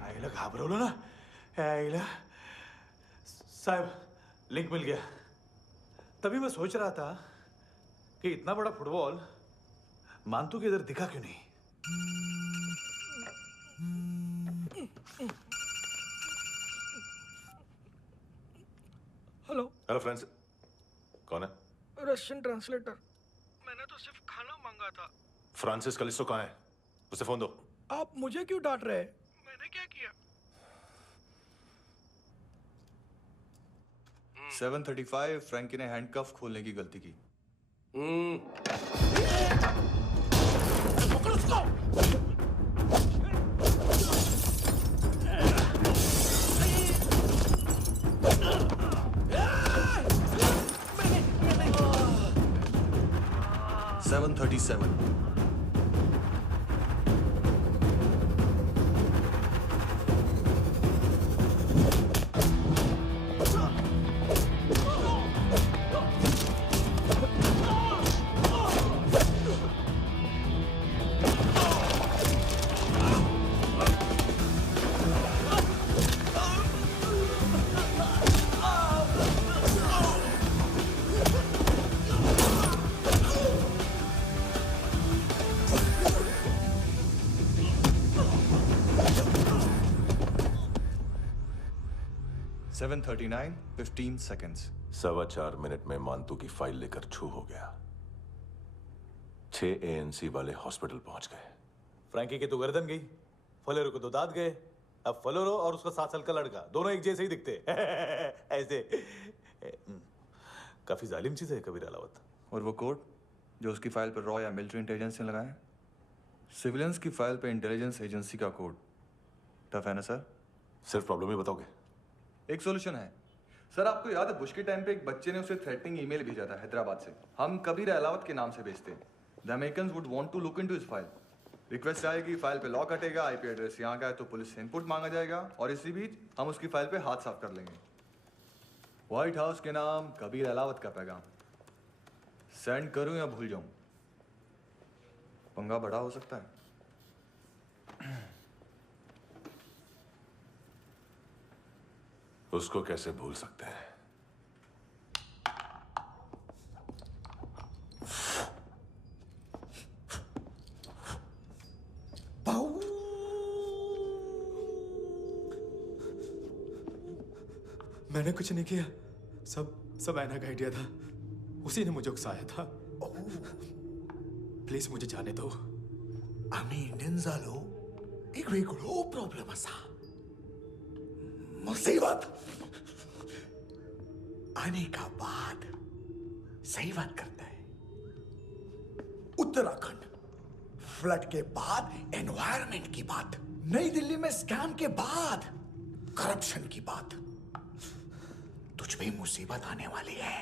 आईला घाबरवलं ना। आईला साहब, लिंक मिल गया। तभी मैं सोच रहा था कि इतना बड़ा फुटबॉल मानतू के इधर दिखा क्यों नहीं। हेलो। हेलो फ्रेंड्स, कौन है? Russian translator. मैंने तो सिर्फ खाना मांगा था। फ्रांसिस कलिस्टो कहाँ है? उसे फोन दो। आप मुझे क्यों डांट रहे हैं? मैंने क्या किया? 735 फ्रैंकी ने हैंडकफ खोलने की गलती की। पकड़ो उसको। 737 Oh! 7:39, 15 seconds. 4.25 मिनट में मांतू की फाइल लेकर छू हो गया। 6 ANC वाले हॉस्पिटल पहुंच गए। फ्रैंकी की तो गर्दन गई, फलेरो को तो दांत गए। अब फलेरो और उसका 7 साल का लड़का दोनों एक जैसे ही दिखते ऐसे। काफी जालिम चीज है कबीर अलावत। और वो कोड जो उसकी फाइल पर रॉ या मिलिट्री इंटेलिजेंस ने लगाया, सिविलियंस की फाइल पे इंटेलिजेंस एजेंसी का कोड। टफ है ना सर? सिर्फ प्रॉब्लम ही बताओगे? एक सॉल्यूशन है सर। आपको याद है बुश के टाइम पे एक बच्चे ने उसे थ्रेटनिंग ईमेल भेजा था हैदराबाद से। हम कबीर अलावत के नाम से भेजते हैं। The Americans would want to look into his file. Request आएगी, फाइल पे लॉक हटेगा, आईपी एड्रेस यहाँ का है तो पुलिस से इनपुट मांगा जाएगा और इसी बीच हम उसकी फाइल पे हाथ साफ कर लेंगे। व्हाइट हाउस के नाम कबीर अलावत का पैगाम। सेंड करूं या भूल जाऊं? पंगा बड़ा हो सकता है। उसको कैसे भूल सकते हैं? मैंने कुछ नहीं किया, सब ऐना का आइडिया था। उसी ने मुझे उकसाया था। प्लीज मुझे जाने दो। आम्ही इंडियन झालो एक वेगळो प्रॉब्लेम असा। मुसीबत आने का बाद सही बात करता है। उत्तराखंड फ्लड के बाद एनवायरनमेंट की बात, नई दिल्ली में स्कैम के बाद करप्शन की बात। तुझ पे मुसीबत आने वाली है,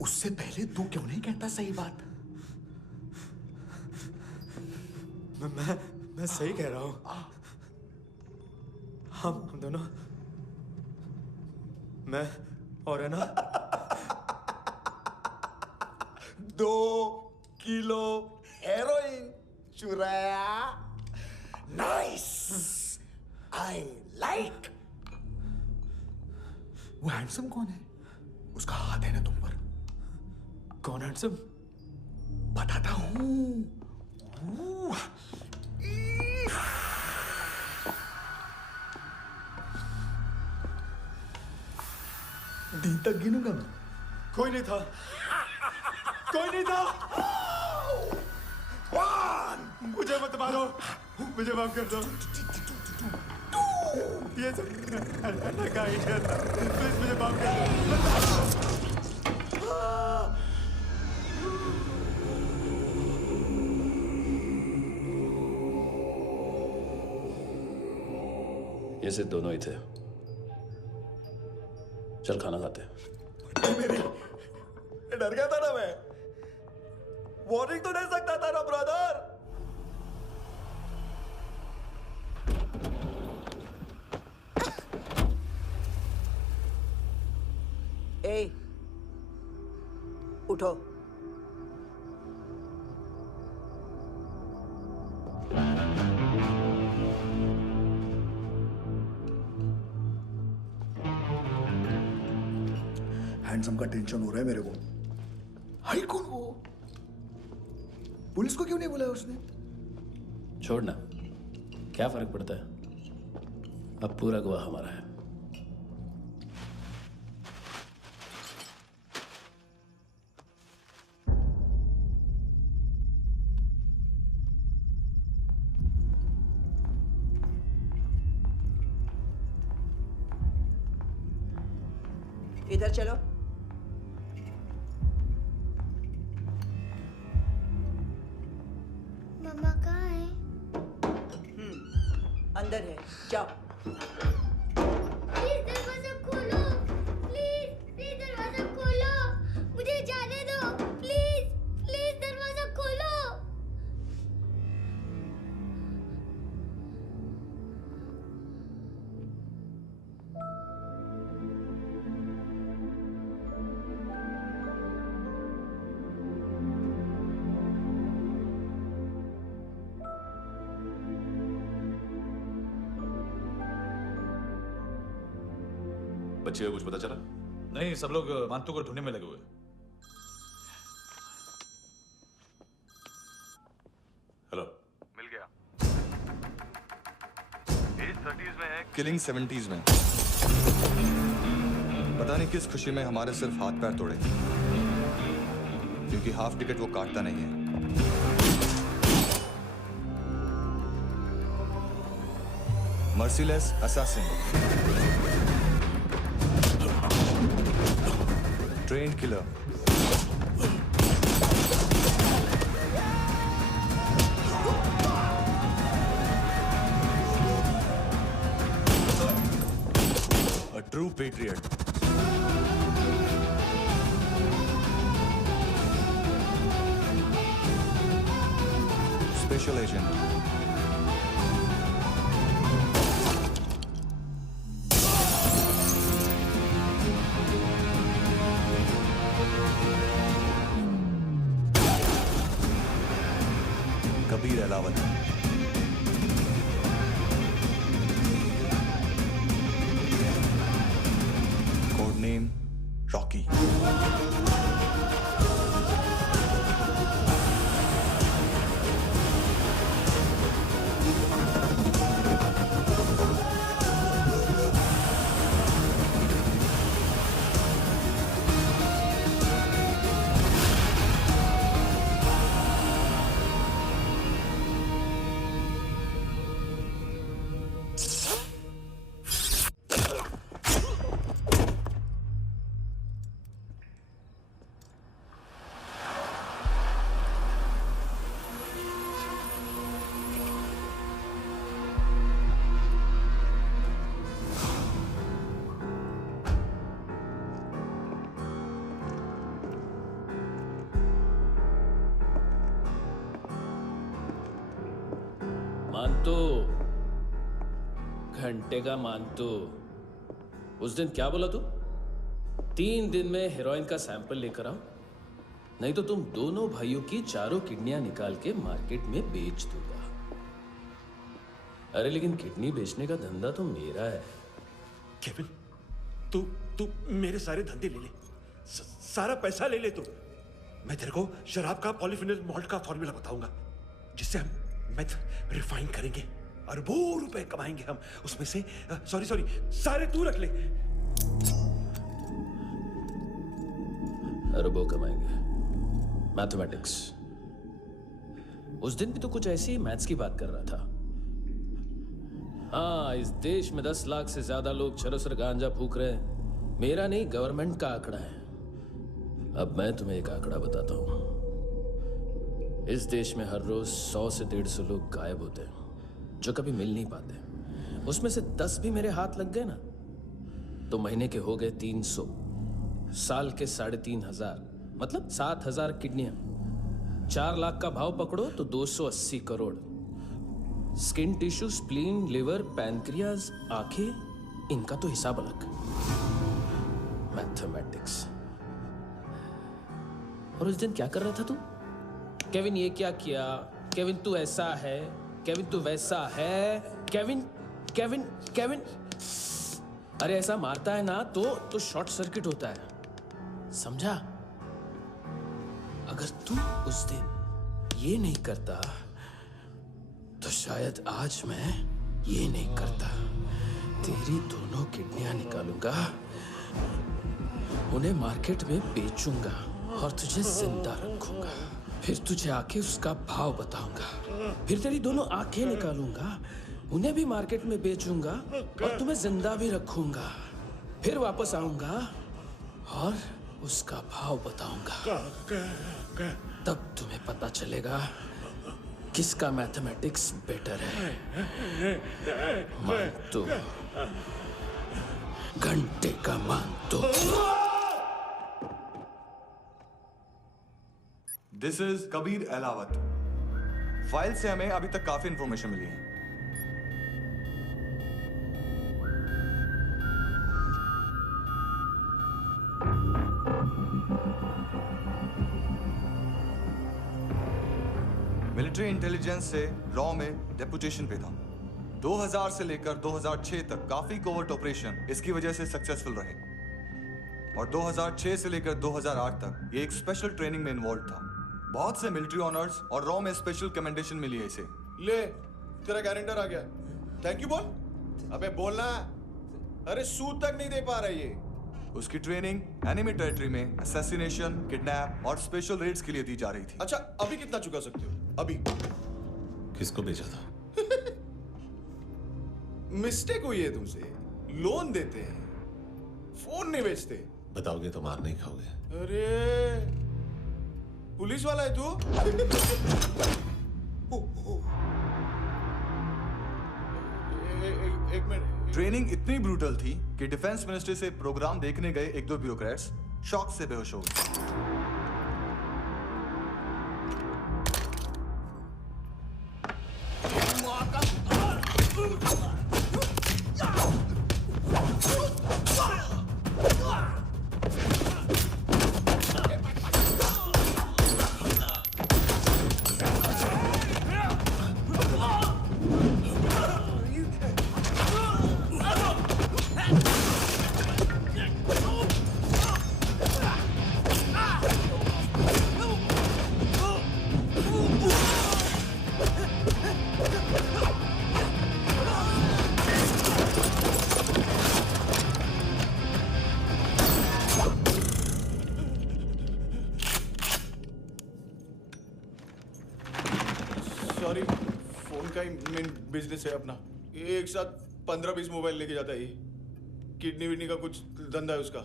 उससे पहले तू क्यों नहीं कहता सही बात? मैं सही कह रहा हूं। हम दोनों, मैं और है ना 2 किलो हेरोइन चुराया। Nice, I like. वो हैंडसम कौन है? उसका हाथ है ना तुम पर? कौन हैंडसम? बताता हूं। डी तक गिनूंगा मैं। कोई नहीं था, कोई नहीं था। मुझे मत मारो, मुझे माफ कर दो। ये सब ऐना का आइडिया था। प्लीज मुझे माफ कर दो। ये सिर्फ दोनों ही थे। चल खाना खाते हैं। डर गया था ना मैं। वार्निंग तो दे सकता था ना ब्रदर। ए, उठो। हैंडसम का टेंशन हो रहा है मेरे को। हाई कौन वो? पुलिस को क्यों नहीं बुलाया उसने? छोड़ना, क्या फर्क पड़ता है? अब पूरा गवाह हमारा है। इधर चलो। मम्मा कहाँ है? अंदर है, जाओ। प्लीज दरवाजा खोलो, प्लीज दरवाजा खोलो, मुझे जाने दो। प्लीज दरवाजा खोलो। बच्चे को कुछ पता चला? नहीं, सब लोग मांतू को ढूंढने में लगे हुए। हेलो, मिल गया। एज 30s में है, किलिंग 70s में। पता नहीं किस खुशी में हमारे सिर्फ हाथ पैर तोड़े, क्योंकि हाफ टिकट वो काटता नहीं है। Merciless assassin, train killer, a true patriot. Special agent. Kabir Ahlawat. Code name Rocky. मानतो, घंटे का मानतो, उस दिन क्या बोला तू? 3 दिन में हेरोइन का सैंपल लेकर आओ, नहीं तो तुम दोनों भाइयों की चारों किडनियां निकाल के मार्केट में बेच दूंगा। अरे लेकिन किडनी बेचने का धंधा तो मेरा है। केविन, तू मेरे सारे धंधे ले ले, सारा पैसा ले ले तू। मैं तेरे को शराब का पॉलीफिनल मॉल्ट का फॉर्मूला बताऊंगा, जिससे हम मेथ रिफाइन करेंगे, अरबों रुपए कमाएंगे हम उसमें से। सॉरी सारे तू रख ले। अरबों कमाएंगे, मैथमेटिक्स। उस दिन भी तो कुछ ऐसी मैथ्स की बात कर रहा था। हाँ, इस देश में 10 लाख से ज्यादा लोग चरस और गांजा फूक रहे हैं। मेरा नहीं, गवर्नमेंट का आंकड़ा है। अब मैं तुम्हें एक आंकड़ा बताता हूं। इस देश में हर रोज 100 से 150 लोग गायब होते हैं, जो कभी मिल नहीं पाते। उसमें से 10 भी मेरे हाथ लग गए ना, तो महीने के हो गए 300, साल के 3500, मतलब 7000 किडनियां। 4 लाख का भाव पकड़ो तो 280 crore. Skin tissue, spleen, liver, pancreas, आंखें, इनका तो हिसाब अलग। मैथमेटिक्स। और उस दिन क्या कर रहा था तू? केविन ये क्या किया, केविन तू ऐसा है, केविन तू वैसा है, केविन केविन केविन। अरे ऐसा मारता है ना तो शॉर्ट सर्किट होता है, समझा? अगर तू उस दिन ये नहीं करता तो शायद आज मैं ये नहीं करता। तेरी दोनों किडनियां निकालूंगा, उन्हें मार्केट में बेचूंगा और तुझे जिंदा रखूंगा। फिर तुझे आके उसका भाव बताऊंगा। फिर तेरी दोनों आंखें निकालूंगा, उन्हें भी मार्केट में बेचूंगा और तुम्हें जिंदा भी रखूंगा। फिर वापस आऊंगा और उसका भाव बताऊंगा। तब तुम्हें पता चलेगा किसका मैथमेटिक्स बेटर है। मानतो, घंटे का मानतो। This is Kabir Ahlawat. File से हमें अभी तक काफी इंफॉर्मेशन मिली है। मिलिट्री इंटेलिजेंस से रॉ में डेपुटेशन पे था। 2000 से लेकर 2006 तक काफी कोवर्ट ऑपरेशन इसकी वजह से सक्सेसफुल रहे, और 2006 से लेकर 2008 तक ये एक स्पेशल ट्रेनिंग में इन्वॉल्व था। बहुत से मिलिट्री ऑनर्स और रॉ में स्पेशल कमेंडेशन मिली है इसे। ले, तेरा गारंटर आ गया। थैंक यू बोल। अबे बोलना। अरे सूद तक नहीं दे पा रहा ये। उसकी ट्रेनिंग एनिमी टेरिटरी में असैसिनेशन, किडनैप और स्पेशल रेड्स के लिए दी जा रही थी। अच्छा, अभी कितना चुका सकते हो? अभी किसको भेजा था? मिस्टेक हुई है तुमसे। लोन देते हैं, फोन नहीं बेचते। बताओगे तो मार नहीं खाओगे। अरे पुलिस वाला है तू? एक मिनट। ट्रेनिंग इतनी ब्रूटल थी कि डिफेंस मिनिस्ट्री से प्रोग्राम देखने गए एक दो ब्यूरोक्रेट्स शॉक से बेहोश हो गए। सॉरी, फोन का ही मेन बिजनेस है अपना। एक साथ 15-20 मोबाइल लेके जाता है ये। किडनी विडनी का कुछ धंधा है उसका।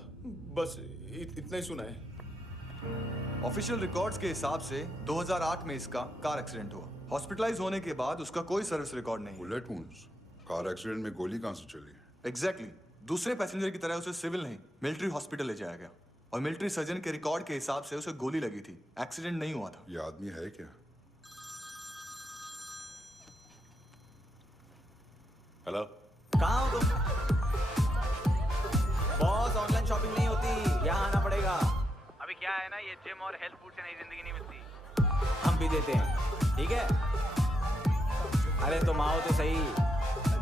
बस इतना ही सुना है। ऑफिशियल रिकॉर्ड्स के हिसाब से 2008 में इसका कार एक्सीडेंट हुआ। हॉस्पिटलाइज होने के बाद उसका कोई सर्विस रिकॉर्ड नहीं। Bullet wounds. कार एक्सीडेंट में गोली कहां से चली? एग्जैक्टली। दूसरे पैसेंजर की तरह उसे सिविल नहीं, मिलिट्री हॉस्पिटल ले जाया गया और मिलिट्री सर्जन के रिकॉर्ड के हिसाब से उसे गोली लगी थी। एक्सीडेंट नहीं हुआ था। ये आदमी है क्या? हेलो, कहाँ हो तुम? बॉस, ऑनलाइन शॉपिंग नहीं होती, यहाँ आना पड़ेगा। अभी क्या है ना, ये जिम और हेल्थ फूड से नई जिंदगी नहीं मिलती। हम भी देते हैं, ठीक है? अरे तुम आओ तो सही,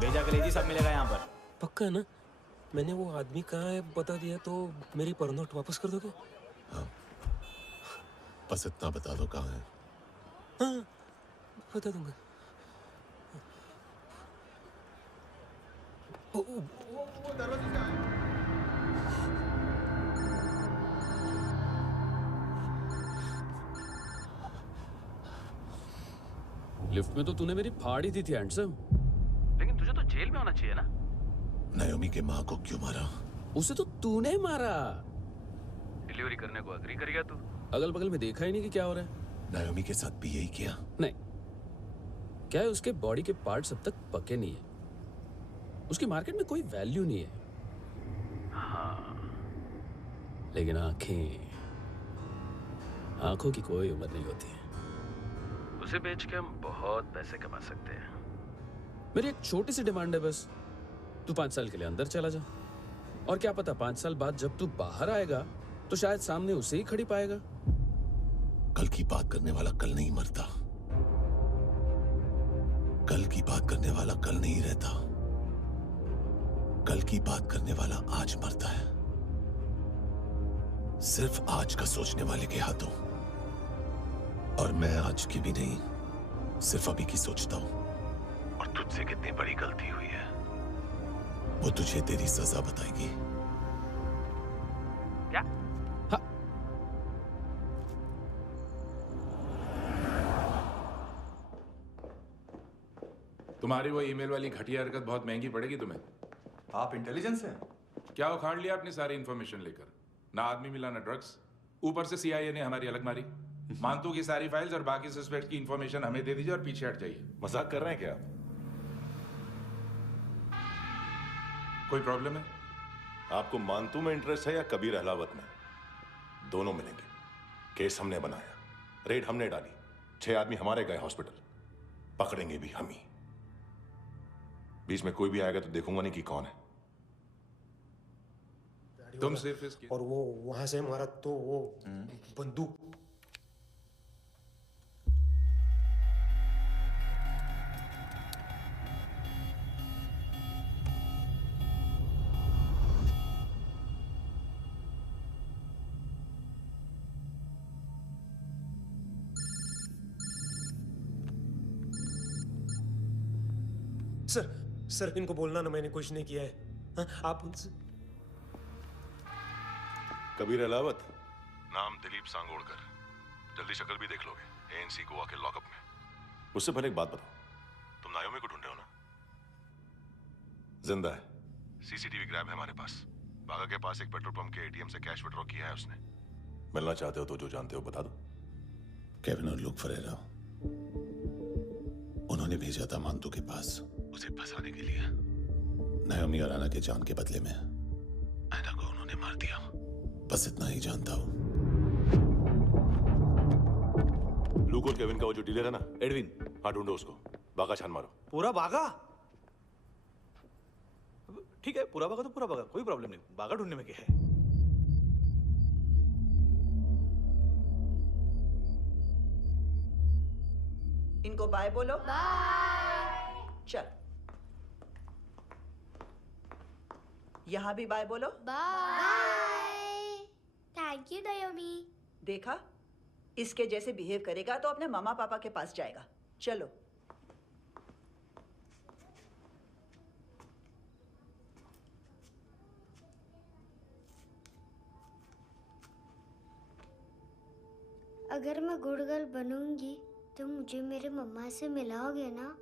भेजा कलेजी सब मिलेगा यहाँ पर। पक्का ना? मैंने वो आदमी कहाँ है बता दिया तो मेरी पर नोट वापस कर दोगे? हाँ, बस इतना बता दो कहाँ है। हाँ, बता दूंगा। लिफ्ट में तो तूने मेरी फाड़ ही दी थी हैंडसम। लेकिन तुझे तो जेल में होना चाहिए ना। नायोमी के माँ को क्यों मारा? उसे तो तूने मारा। डिलीवरी करने को अग्री कर गया तू। अगल बगल में देखा ही नहीं कि क्या हो रहा है। नायोमी के साथ भी यही किया? नहीं, क्या है उसके बॉडी के पार्ट्स अब तक पके नहीं है। उसकी मार्केट में कोई वैल्यू नहीं है। हाँ, लेकिन आंखों की कोई उम्र नहीं होती है। उसे बेच के हम बहुत पैसे कमा सकते हैं। मेरी एक छोटी सी डिमांड है बस, तू 5 साल के लिए अंदर चला जा, और क्या पता 5 साल बाद जब तू बाहर आएगा तो शायद सामने उसे ही खड़ी पाएगा। कल की बात करने वाला कल नहीं मरता। कल की बात करने वाला कल नहीं रहता। कल की बात करने वाला आज मरता है। सिर्फ आज का सोचने वाले के हाथों। और मैं आज की भी नहीं, सिर्फ अभी की सोचता हूं। और तुझसे कितनी बड़ी गलती हुई है वो तुझे तेरी सजा बताएगी। क्या? हाँ। तुम्हारी वो ईमेल वाली घटिया हरकत बहुत महंगी पड़ेगी तुम्हें। आप इंटेलिजेंस हैं? क्या उखाड़ लिया अपनी सारी इंफॉर्मेशन लेकर? ना आदमी मिला ना ड्रग्स, ऊपर से सीआईए ने हमारी अलग मारी। मानतू की सारी फाइल्स और बाकी सस्पेक्ट की इंफॉर्मेशन हमें दे दीजिए और पीछे हट जाइए। मजाक कर रहे हैं क्या? कोई प्रॉब्लम है? आपको मानतू में इंटरेस्ट है या कबीर अहलावत में? दोनों मिलेंगे। केस हमने बनाया, रेड हमने डाली, 6 आदमी हमारे गए हॉस्पिटल, पकड़ेंगे भी हम ही। बीच में कोई भी आएगा तो देखूंगा नहीं कि कौन है। तुम सिर्फ इसकी और वो वहां से मारा तो वो बंदूक। सर इनको बोलना ना मैंने कुछ नहीं किया है। आप उनसे कबीर अलावत, नाम दिलीप सांगोड़कर। जल्दी शक्ल भी देख लोगे एएनसी गोवा के लॉकअप में। मुझसे पहले एक बात बताओ, तुम नायोमी को ढूंढ रहे हो ना? जिंदा है, सीसीटीवी ग्रैब है हमारे पास। बागा के पास एक पेट्रोल पंप के एटीएम से कैश विड्रॉ किया है उसने। मिलना चाहते हो तो जो जानते हो बता दो। केविन और लुक फरेरा, उन्होंने भेजा था मांतू के पास उसे फंसाने के लिए। नायोमी और आना के जान के बदले में आना को उन्होंने मार दिया। बस इतना ही जानता हूं। लूक और केविन का वो जो डीलर है ना, एडविन, हाँ ढूंढो उसको। बागा छान मारो। पूरा बागा? ठीक है, पूरा बागा तो पूरा बागा, कोई प्रॉब्लम नहीं। बागा ढूंढने में क्या है? इनको बाय बोलो। बाय। चल, यहां भी बाय बोलो। बाय। Thank you नायोमी। देखा, इसके जैसे बिहेव करेगा तो अपने मामा पापा के पास जाएगा। चलो। अगर मैं गुड गर्ल बनूंगी तो मुझे मेरे मम्मा से मिलाओगे ना?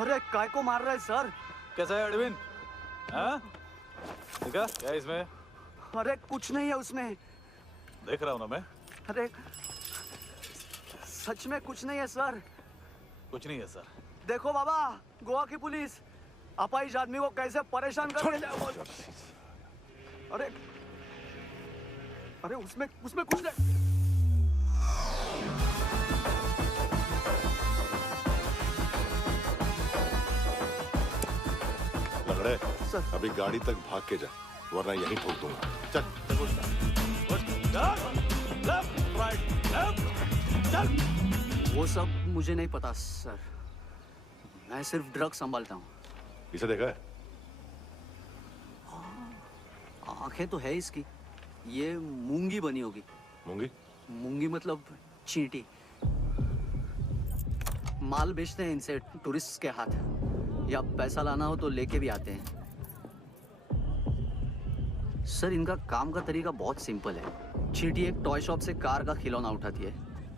अरे काय को मार रहा है सर? कैसा है अरविंद? हाँ? देखा क्या इसमें? अरे कुछ नहीं है उसमें। देख रहा हूँ ना मैं। अरे सच में कुछ नहीं है सर। कुछ नहीं है सर। देखो बाबा, गोवा की पुलिस अपाहिज आदमी को कैसे परेशान कर रही है। अरे अरे उसमें कुछ नहीं। लंगड़े, अभी गाड़ी तक भाग के जा, वरना यहीं ठोक दूंगा। चल। वो सब मुझे नहीं पता सर, मैं सिर्फ ड्रग संभालता हूँ। इसे देखा है? आंखें तो है इसकी, ये मूंगी बनी होगी। मूंगी? मूंगी मतलब चींटी। माल बेचते हैं इनसे टूरिस्ट के हाथ, या पैसा लाना हो तो लेके भी आते हैं। सर इनका काम का तरीका बहुत सिंपल है। चींटी एक टॉय शॉप से कार का खिलौना उठाती है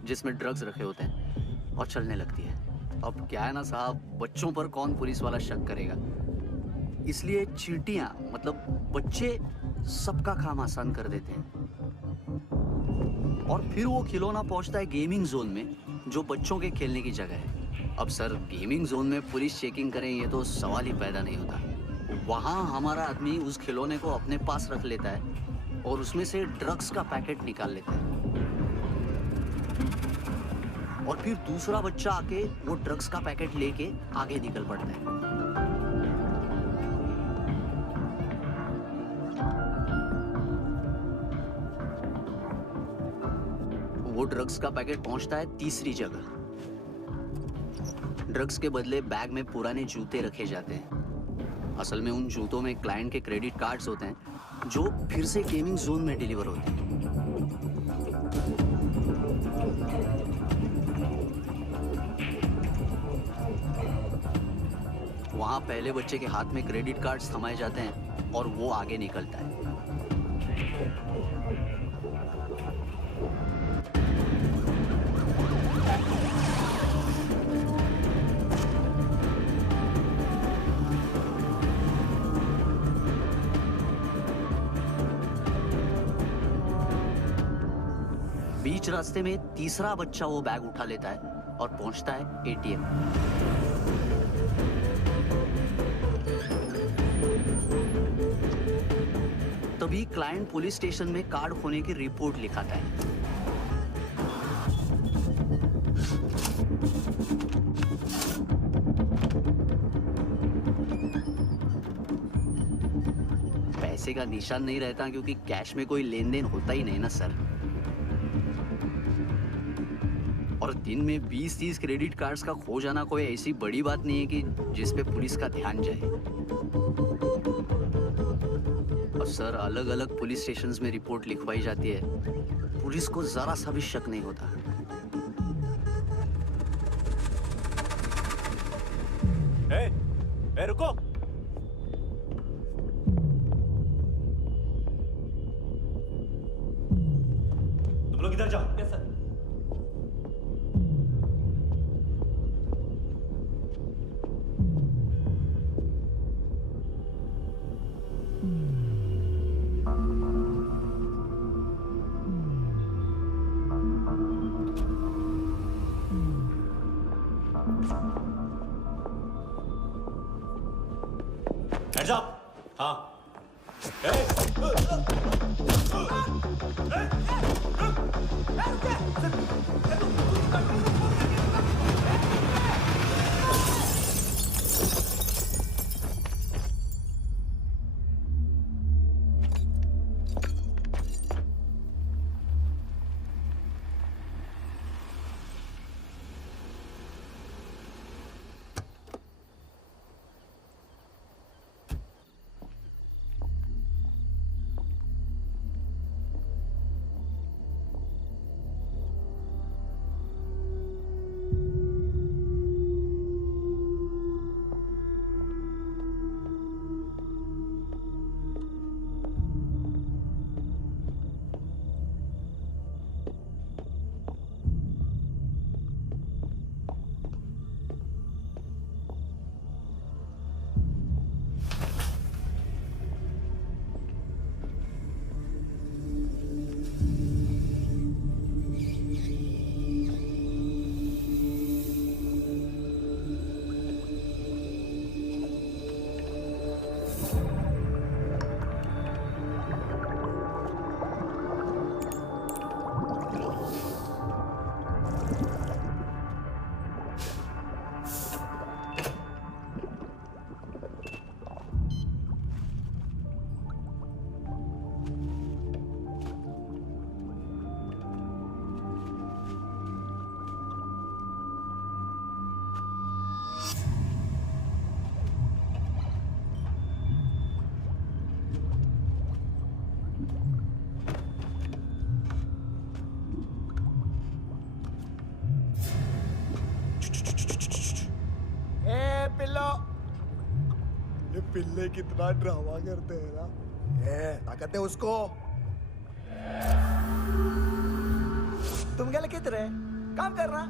जिसमें ड्रग्स रखे होते हैं और चलने लगती है। अब क्या है ना साहब, बच्चों पर कौन पुलिस वाला शक करेगा, इसलिए चींटियां मतलब बच्चे सबका काम आसान कर देते हैं। और फिर वो खिलौना पहुंचता है गेमिंग जोन में, जो बच्चों के खेलने की जगह है। अब सर गेमिंग जोन में पुलिस चेकिंग करें ये तो सवाल ही पैदा नहीं होता। वहाँ हमारा आदमी उस खिलौने को अपने पास रख लेता है और उसमें से ड्रग्स का पैकेट निकाल लेता है, और फिर दूसरा बच्चा आके वो ड्रग्स का पैकेट लेके आगे निकल पड़ता है। वो ड्रग्स का पैकेट पहुंचता है तीसरी जगह। ड्रग्स के बदले बैग में पुराने जूते रखे जाते हैं। असल में उन जूतों में क्लाइंट के क्रेडिट कार्ड्स होते हैं जो फिर से गेमिंग जोन में डिलीवर होते हैं। वहां पहले बच्चे के हाथ में क्रेडिट कार्ड्स थमाए जाते हैं और वो आगे निकलता है। बीच रास्ते में तीसरा बच्चा वो बैग उठा लेता है और पहुंचता है एटीएम। तभी क्लाइंट पुलिस स्टेशन में कार्ड खोने की रिपोर्ट लिखाता है। पैसे का निशान नहीं रहता क्योंकि कैश में कोई लेन देन होता ही नहीं ना सर। दिन में 20-30 क्रेडिट कार्ड्स का खो जाना कोई ऐसी बड़ी बात नहीं है कि जिस पे पुलिस का ध्यान जाए। और सर, अलग अलग पुलिस स्टेशंस में रिपोर्ट लिखवाई जाती है, पुलिस को जरा सा भी शक नहीं होता। ए, रुको। तुम लोग इधर जाओ। Yes sir. Hands up! हाँ। पिल्ले कितना ड्रामा करते हैं ना। ताकत है उसको। तुम क्या लिखित रहे? काम कर रहा।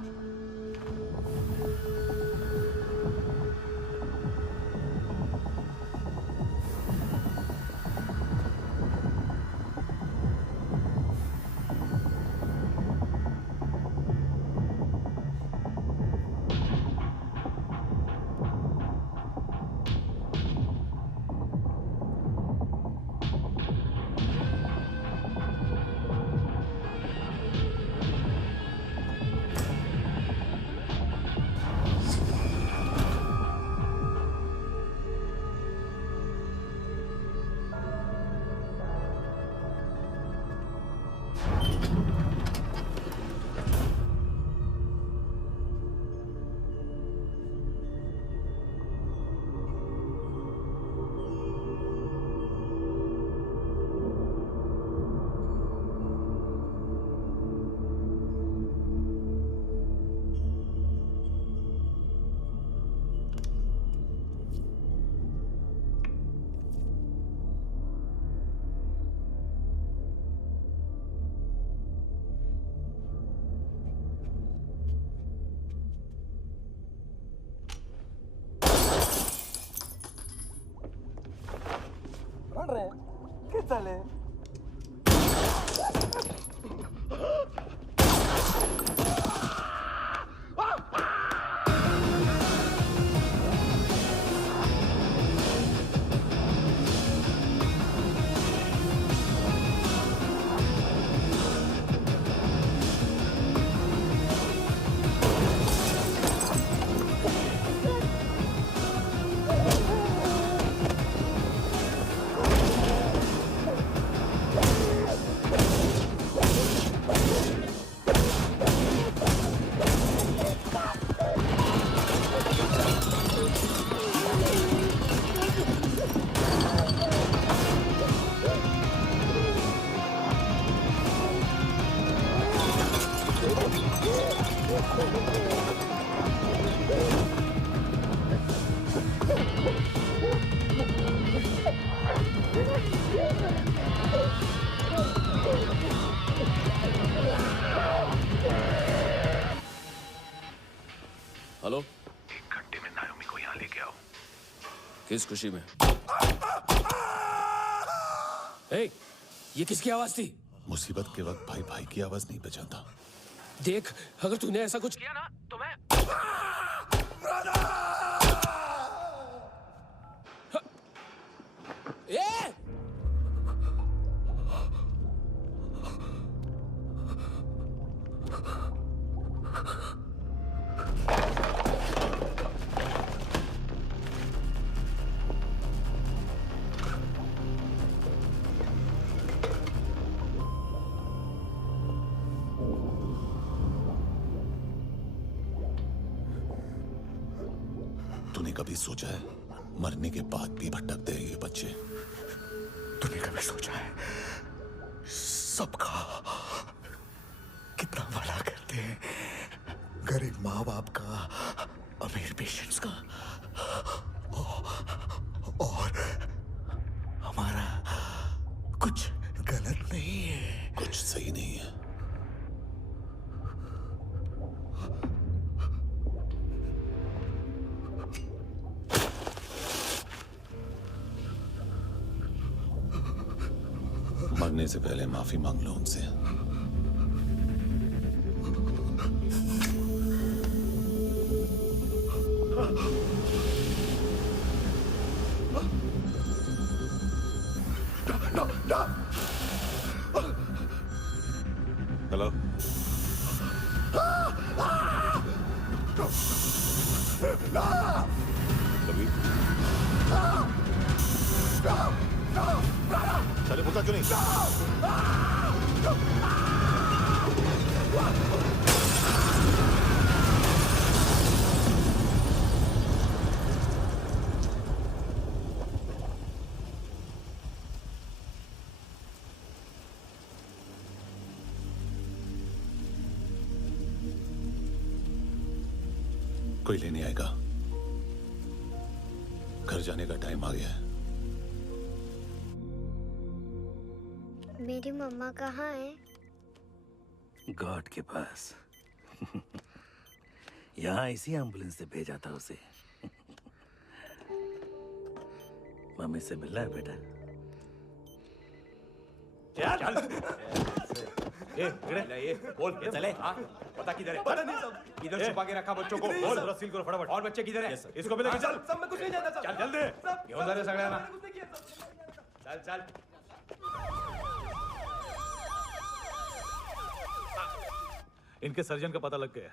¿Qué tal, किस खुशी में? ए, ये किसकी आवाज थी? मुसीबत के वक्त भाई भाई की आवाज नहीं पहचानता। देख, अगर तूने ऐसा कुछ किया ना तो मैं ए! तूने कभी सोचा है मरने के बाद भी भटकते हैं ये बच्चे? तूने कभी सोचा है सबका कितना भला करते हैं? गरीब माँ बाप का, अमीर पेशेंट्स का, और हमारा कुछ गलत नहीं है, कुछ सही नहीं है। मरने से पहले माफी मांग लो उनसे। हेलो, कभी चले बोलता क्यों नहीं? कोई लेने आएगा। घर जाने का टाइम आ गया है। मेरी मम्मा कहाँ है? गॉड के पास। यहाँ इसी एम्बुलेंस से भेजा था उसे। मम्मी से मिलना है बेटा। चल ये बोल के चले। हाँ पता किधर है? पता नहीं सब इधर छुपा के रखा बच्चों को। बोल जरा सील करो फटाफट। और बच्चे किधर है? इसको भी लेके चल। सब में कुछ नहीं जानता। चल जल्दी घेऊन जा रे सगळ्यांना। चल चल। इनके सर्जन का पता लग गया।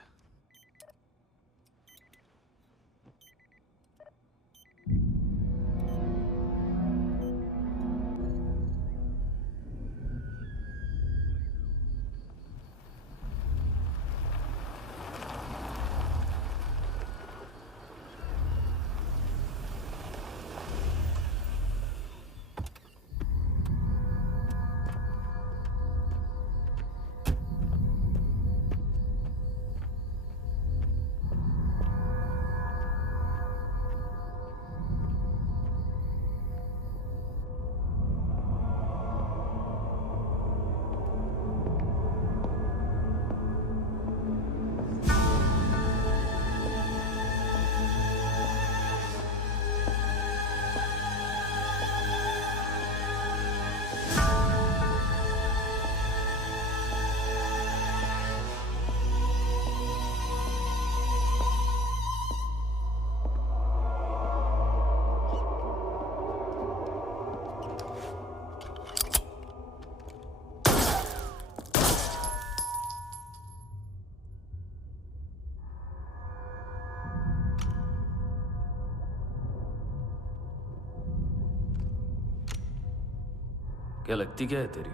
क्या लगती क्या है तेरी?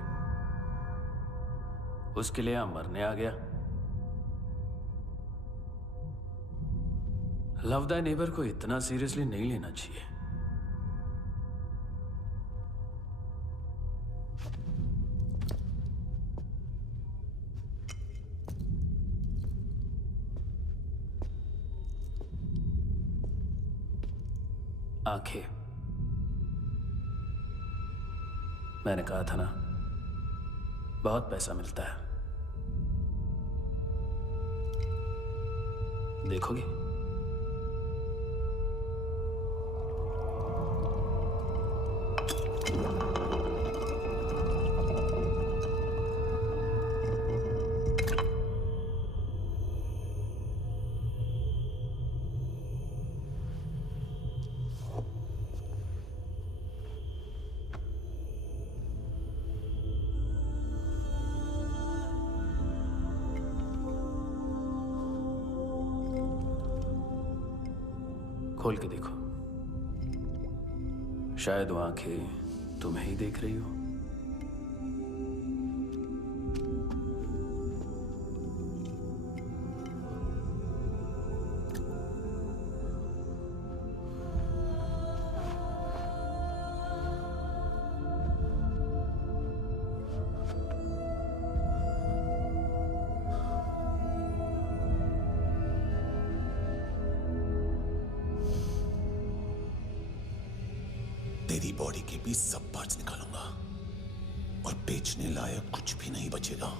उसके लिए यहां मरने आ गया? लव द नेबर को इतना सीरियसली नहीं लेना चाहिए। आंखें, मैंने कहा था ना, बहुत पैसा मिलता है। देखोगे? खोल के देखो, शायद वो आंखें तुम्हें ही देख रही हो। तेरी बॉडी के भी सब पार्ट्स निकालूंगा और बेचने लायक कुछ भी नहीं बचेगा।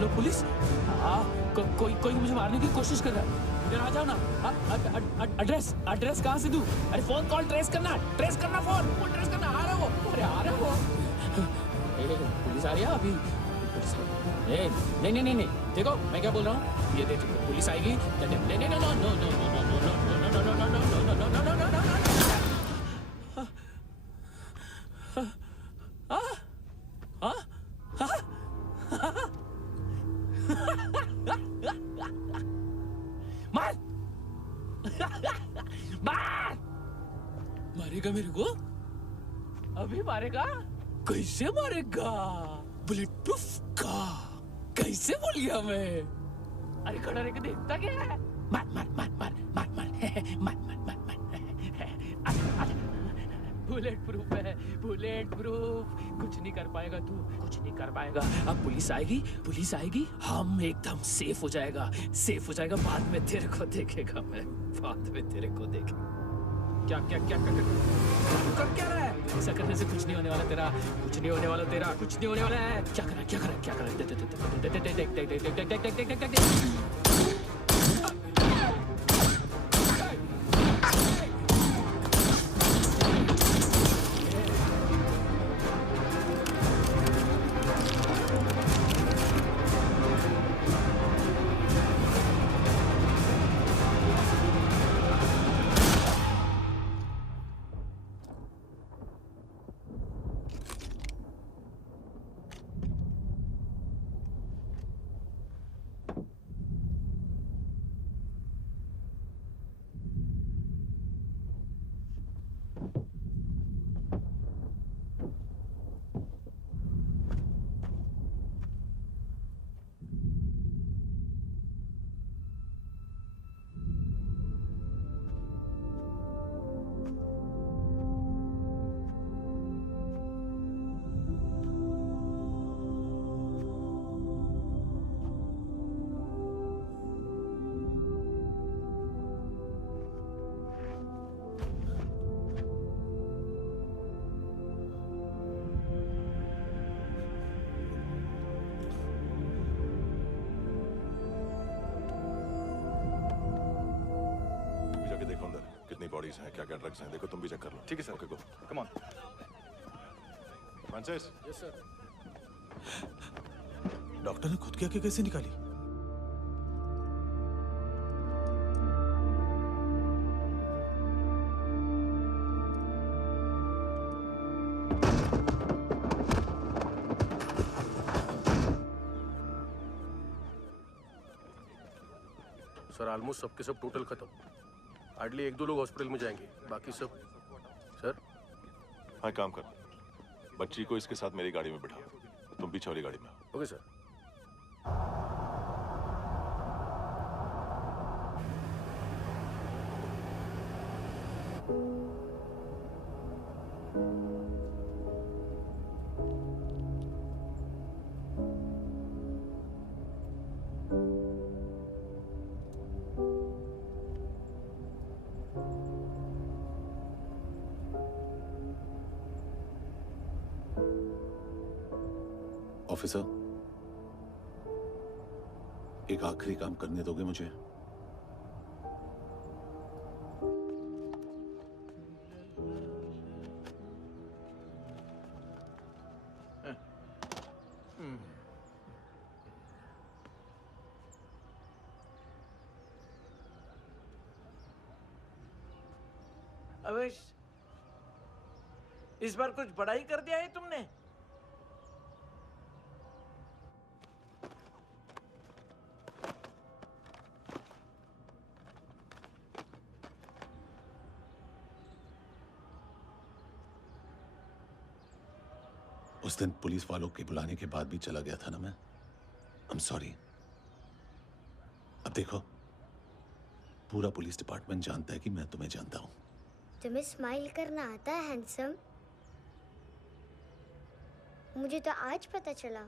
Hello police. कोई मुझे मारने की कोशिश कर रहा है। इधर आ जाओ ना। एड्रेस कहाँ से दूं? अरे फोन कॉल ट्रेस करना फोन ट्रेस करना। आ रहा वो। अरे आ रहा वो। पुलिस आ रही है अभी। नहीं देखो मैं क्या बोल रहा हूँ। ये देखो पुलिस आएगी। मारेगा मेरे को? अभी मारेगा? कैसे मारेगा? बुलेट प्रूफ का। कैसे बोल गया मैं? अरे खड़ा रह के देखता क्या है? मार बुलेट प्रूफ है, बुलेट प्रूफ। कुछ नहीं कर पाएगा तू, कुछ नहीं कर पाएगा। अब पुलिस आएगी, हम एकदम सेफ हो जाएगा। बाद में तेरे को देखेगा मैं, क्या कर क्या रहा है? ऐसा करने से कुछ नहीं होने वाला तेरा, कुछ नहीं होने वाला है। क्या कर देख। बॉडीज हैं, क्या क्या ड्रग्स हैं, देखो तुम भी चेक कर लो। ठीक है sir. Okay go. Come on. Francis. Yes sir. Doctor ने खुद की आंखें कैसे निकाली? सर ऑलमोस्ट सबके सब टोटल खत्म। हार्डली 1-2 लोग हॉस्पिटल में जाएंगे, बाकी सब। सर हाँ काम कर, बच्ची को इसके साथ मेरी गाड़ी में बिठा, तुम पीछे वाली गाड़ी में। Okay sir. ऑफिसर, एक आखिरी काम करने दोगे मुझे? अवेश, इस बार कुछ बड़ा ही कर दिया है तुमने। उस दिन पुलिस वालों के बुलाने के बाद भी चला गया था ना मैं। I'm sorry। अब देखो, पूरा पुलिस डिपार्टमेंट जानता है कि मैं तुम्हें जानता हूं। तुम्हें स्माइल करना आता है हैंडसम? मुझे तो आज पता चला।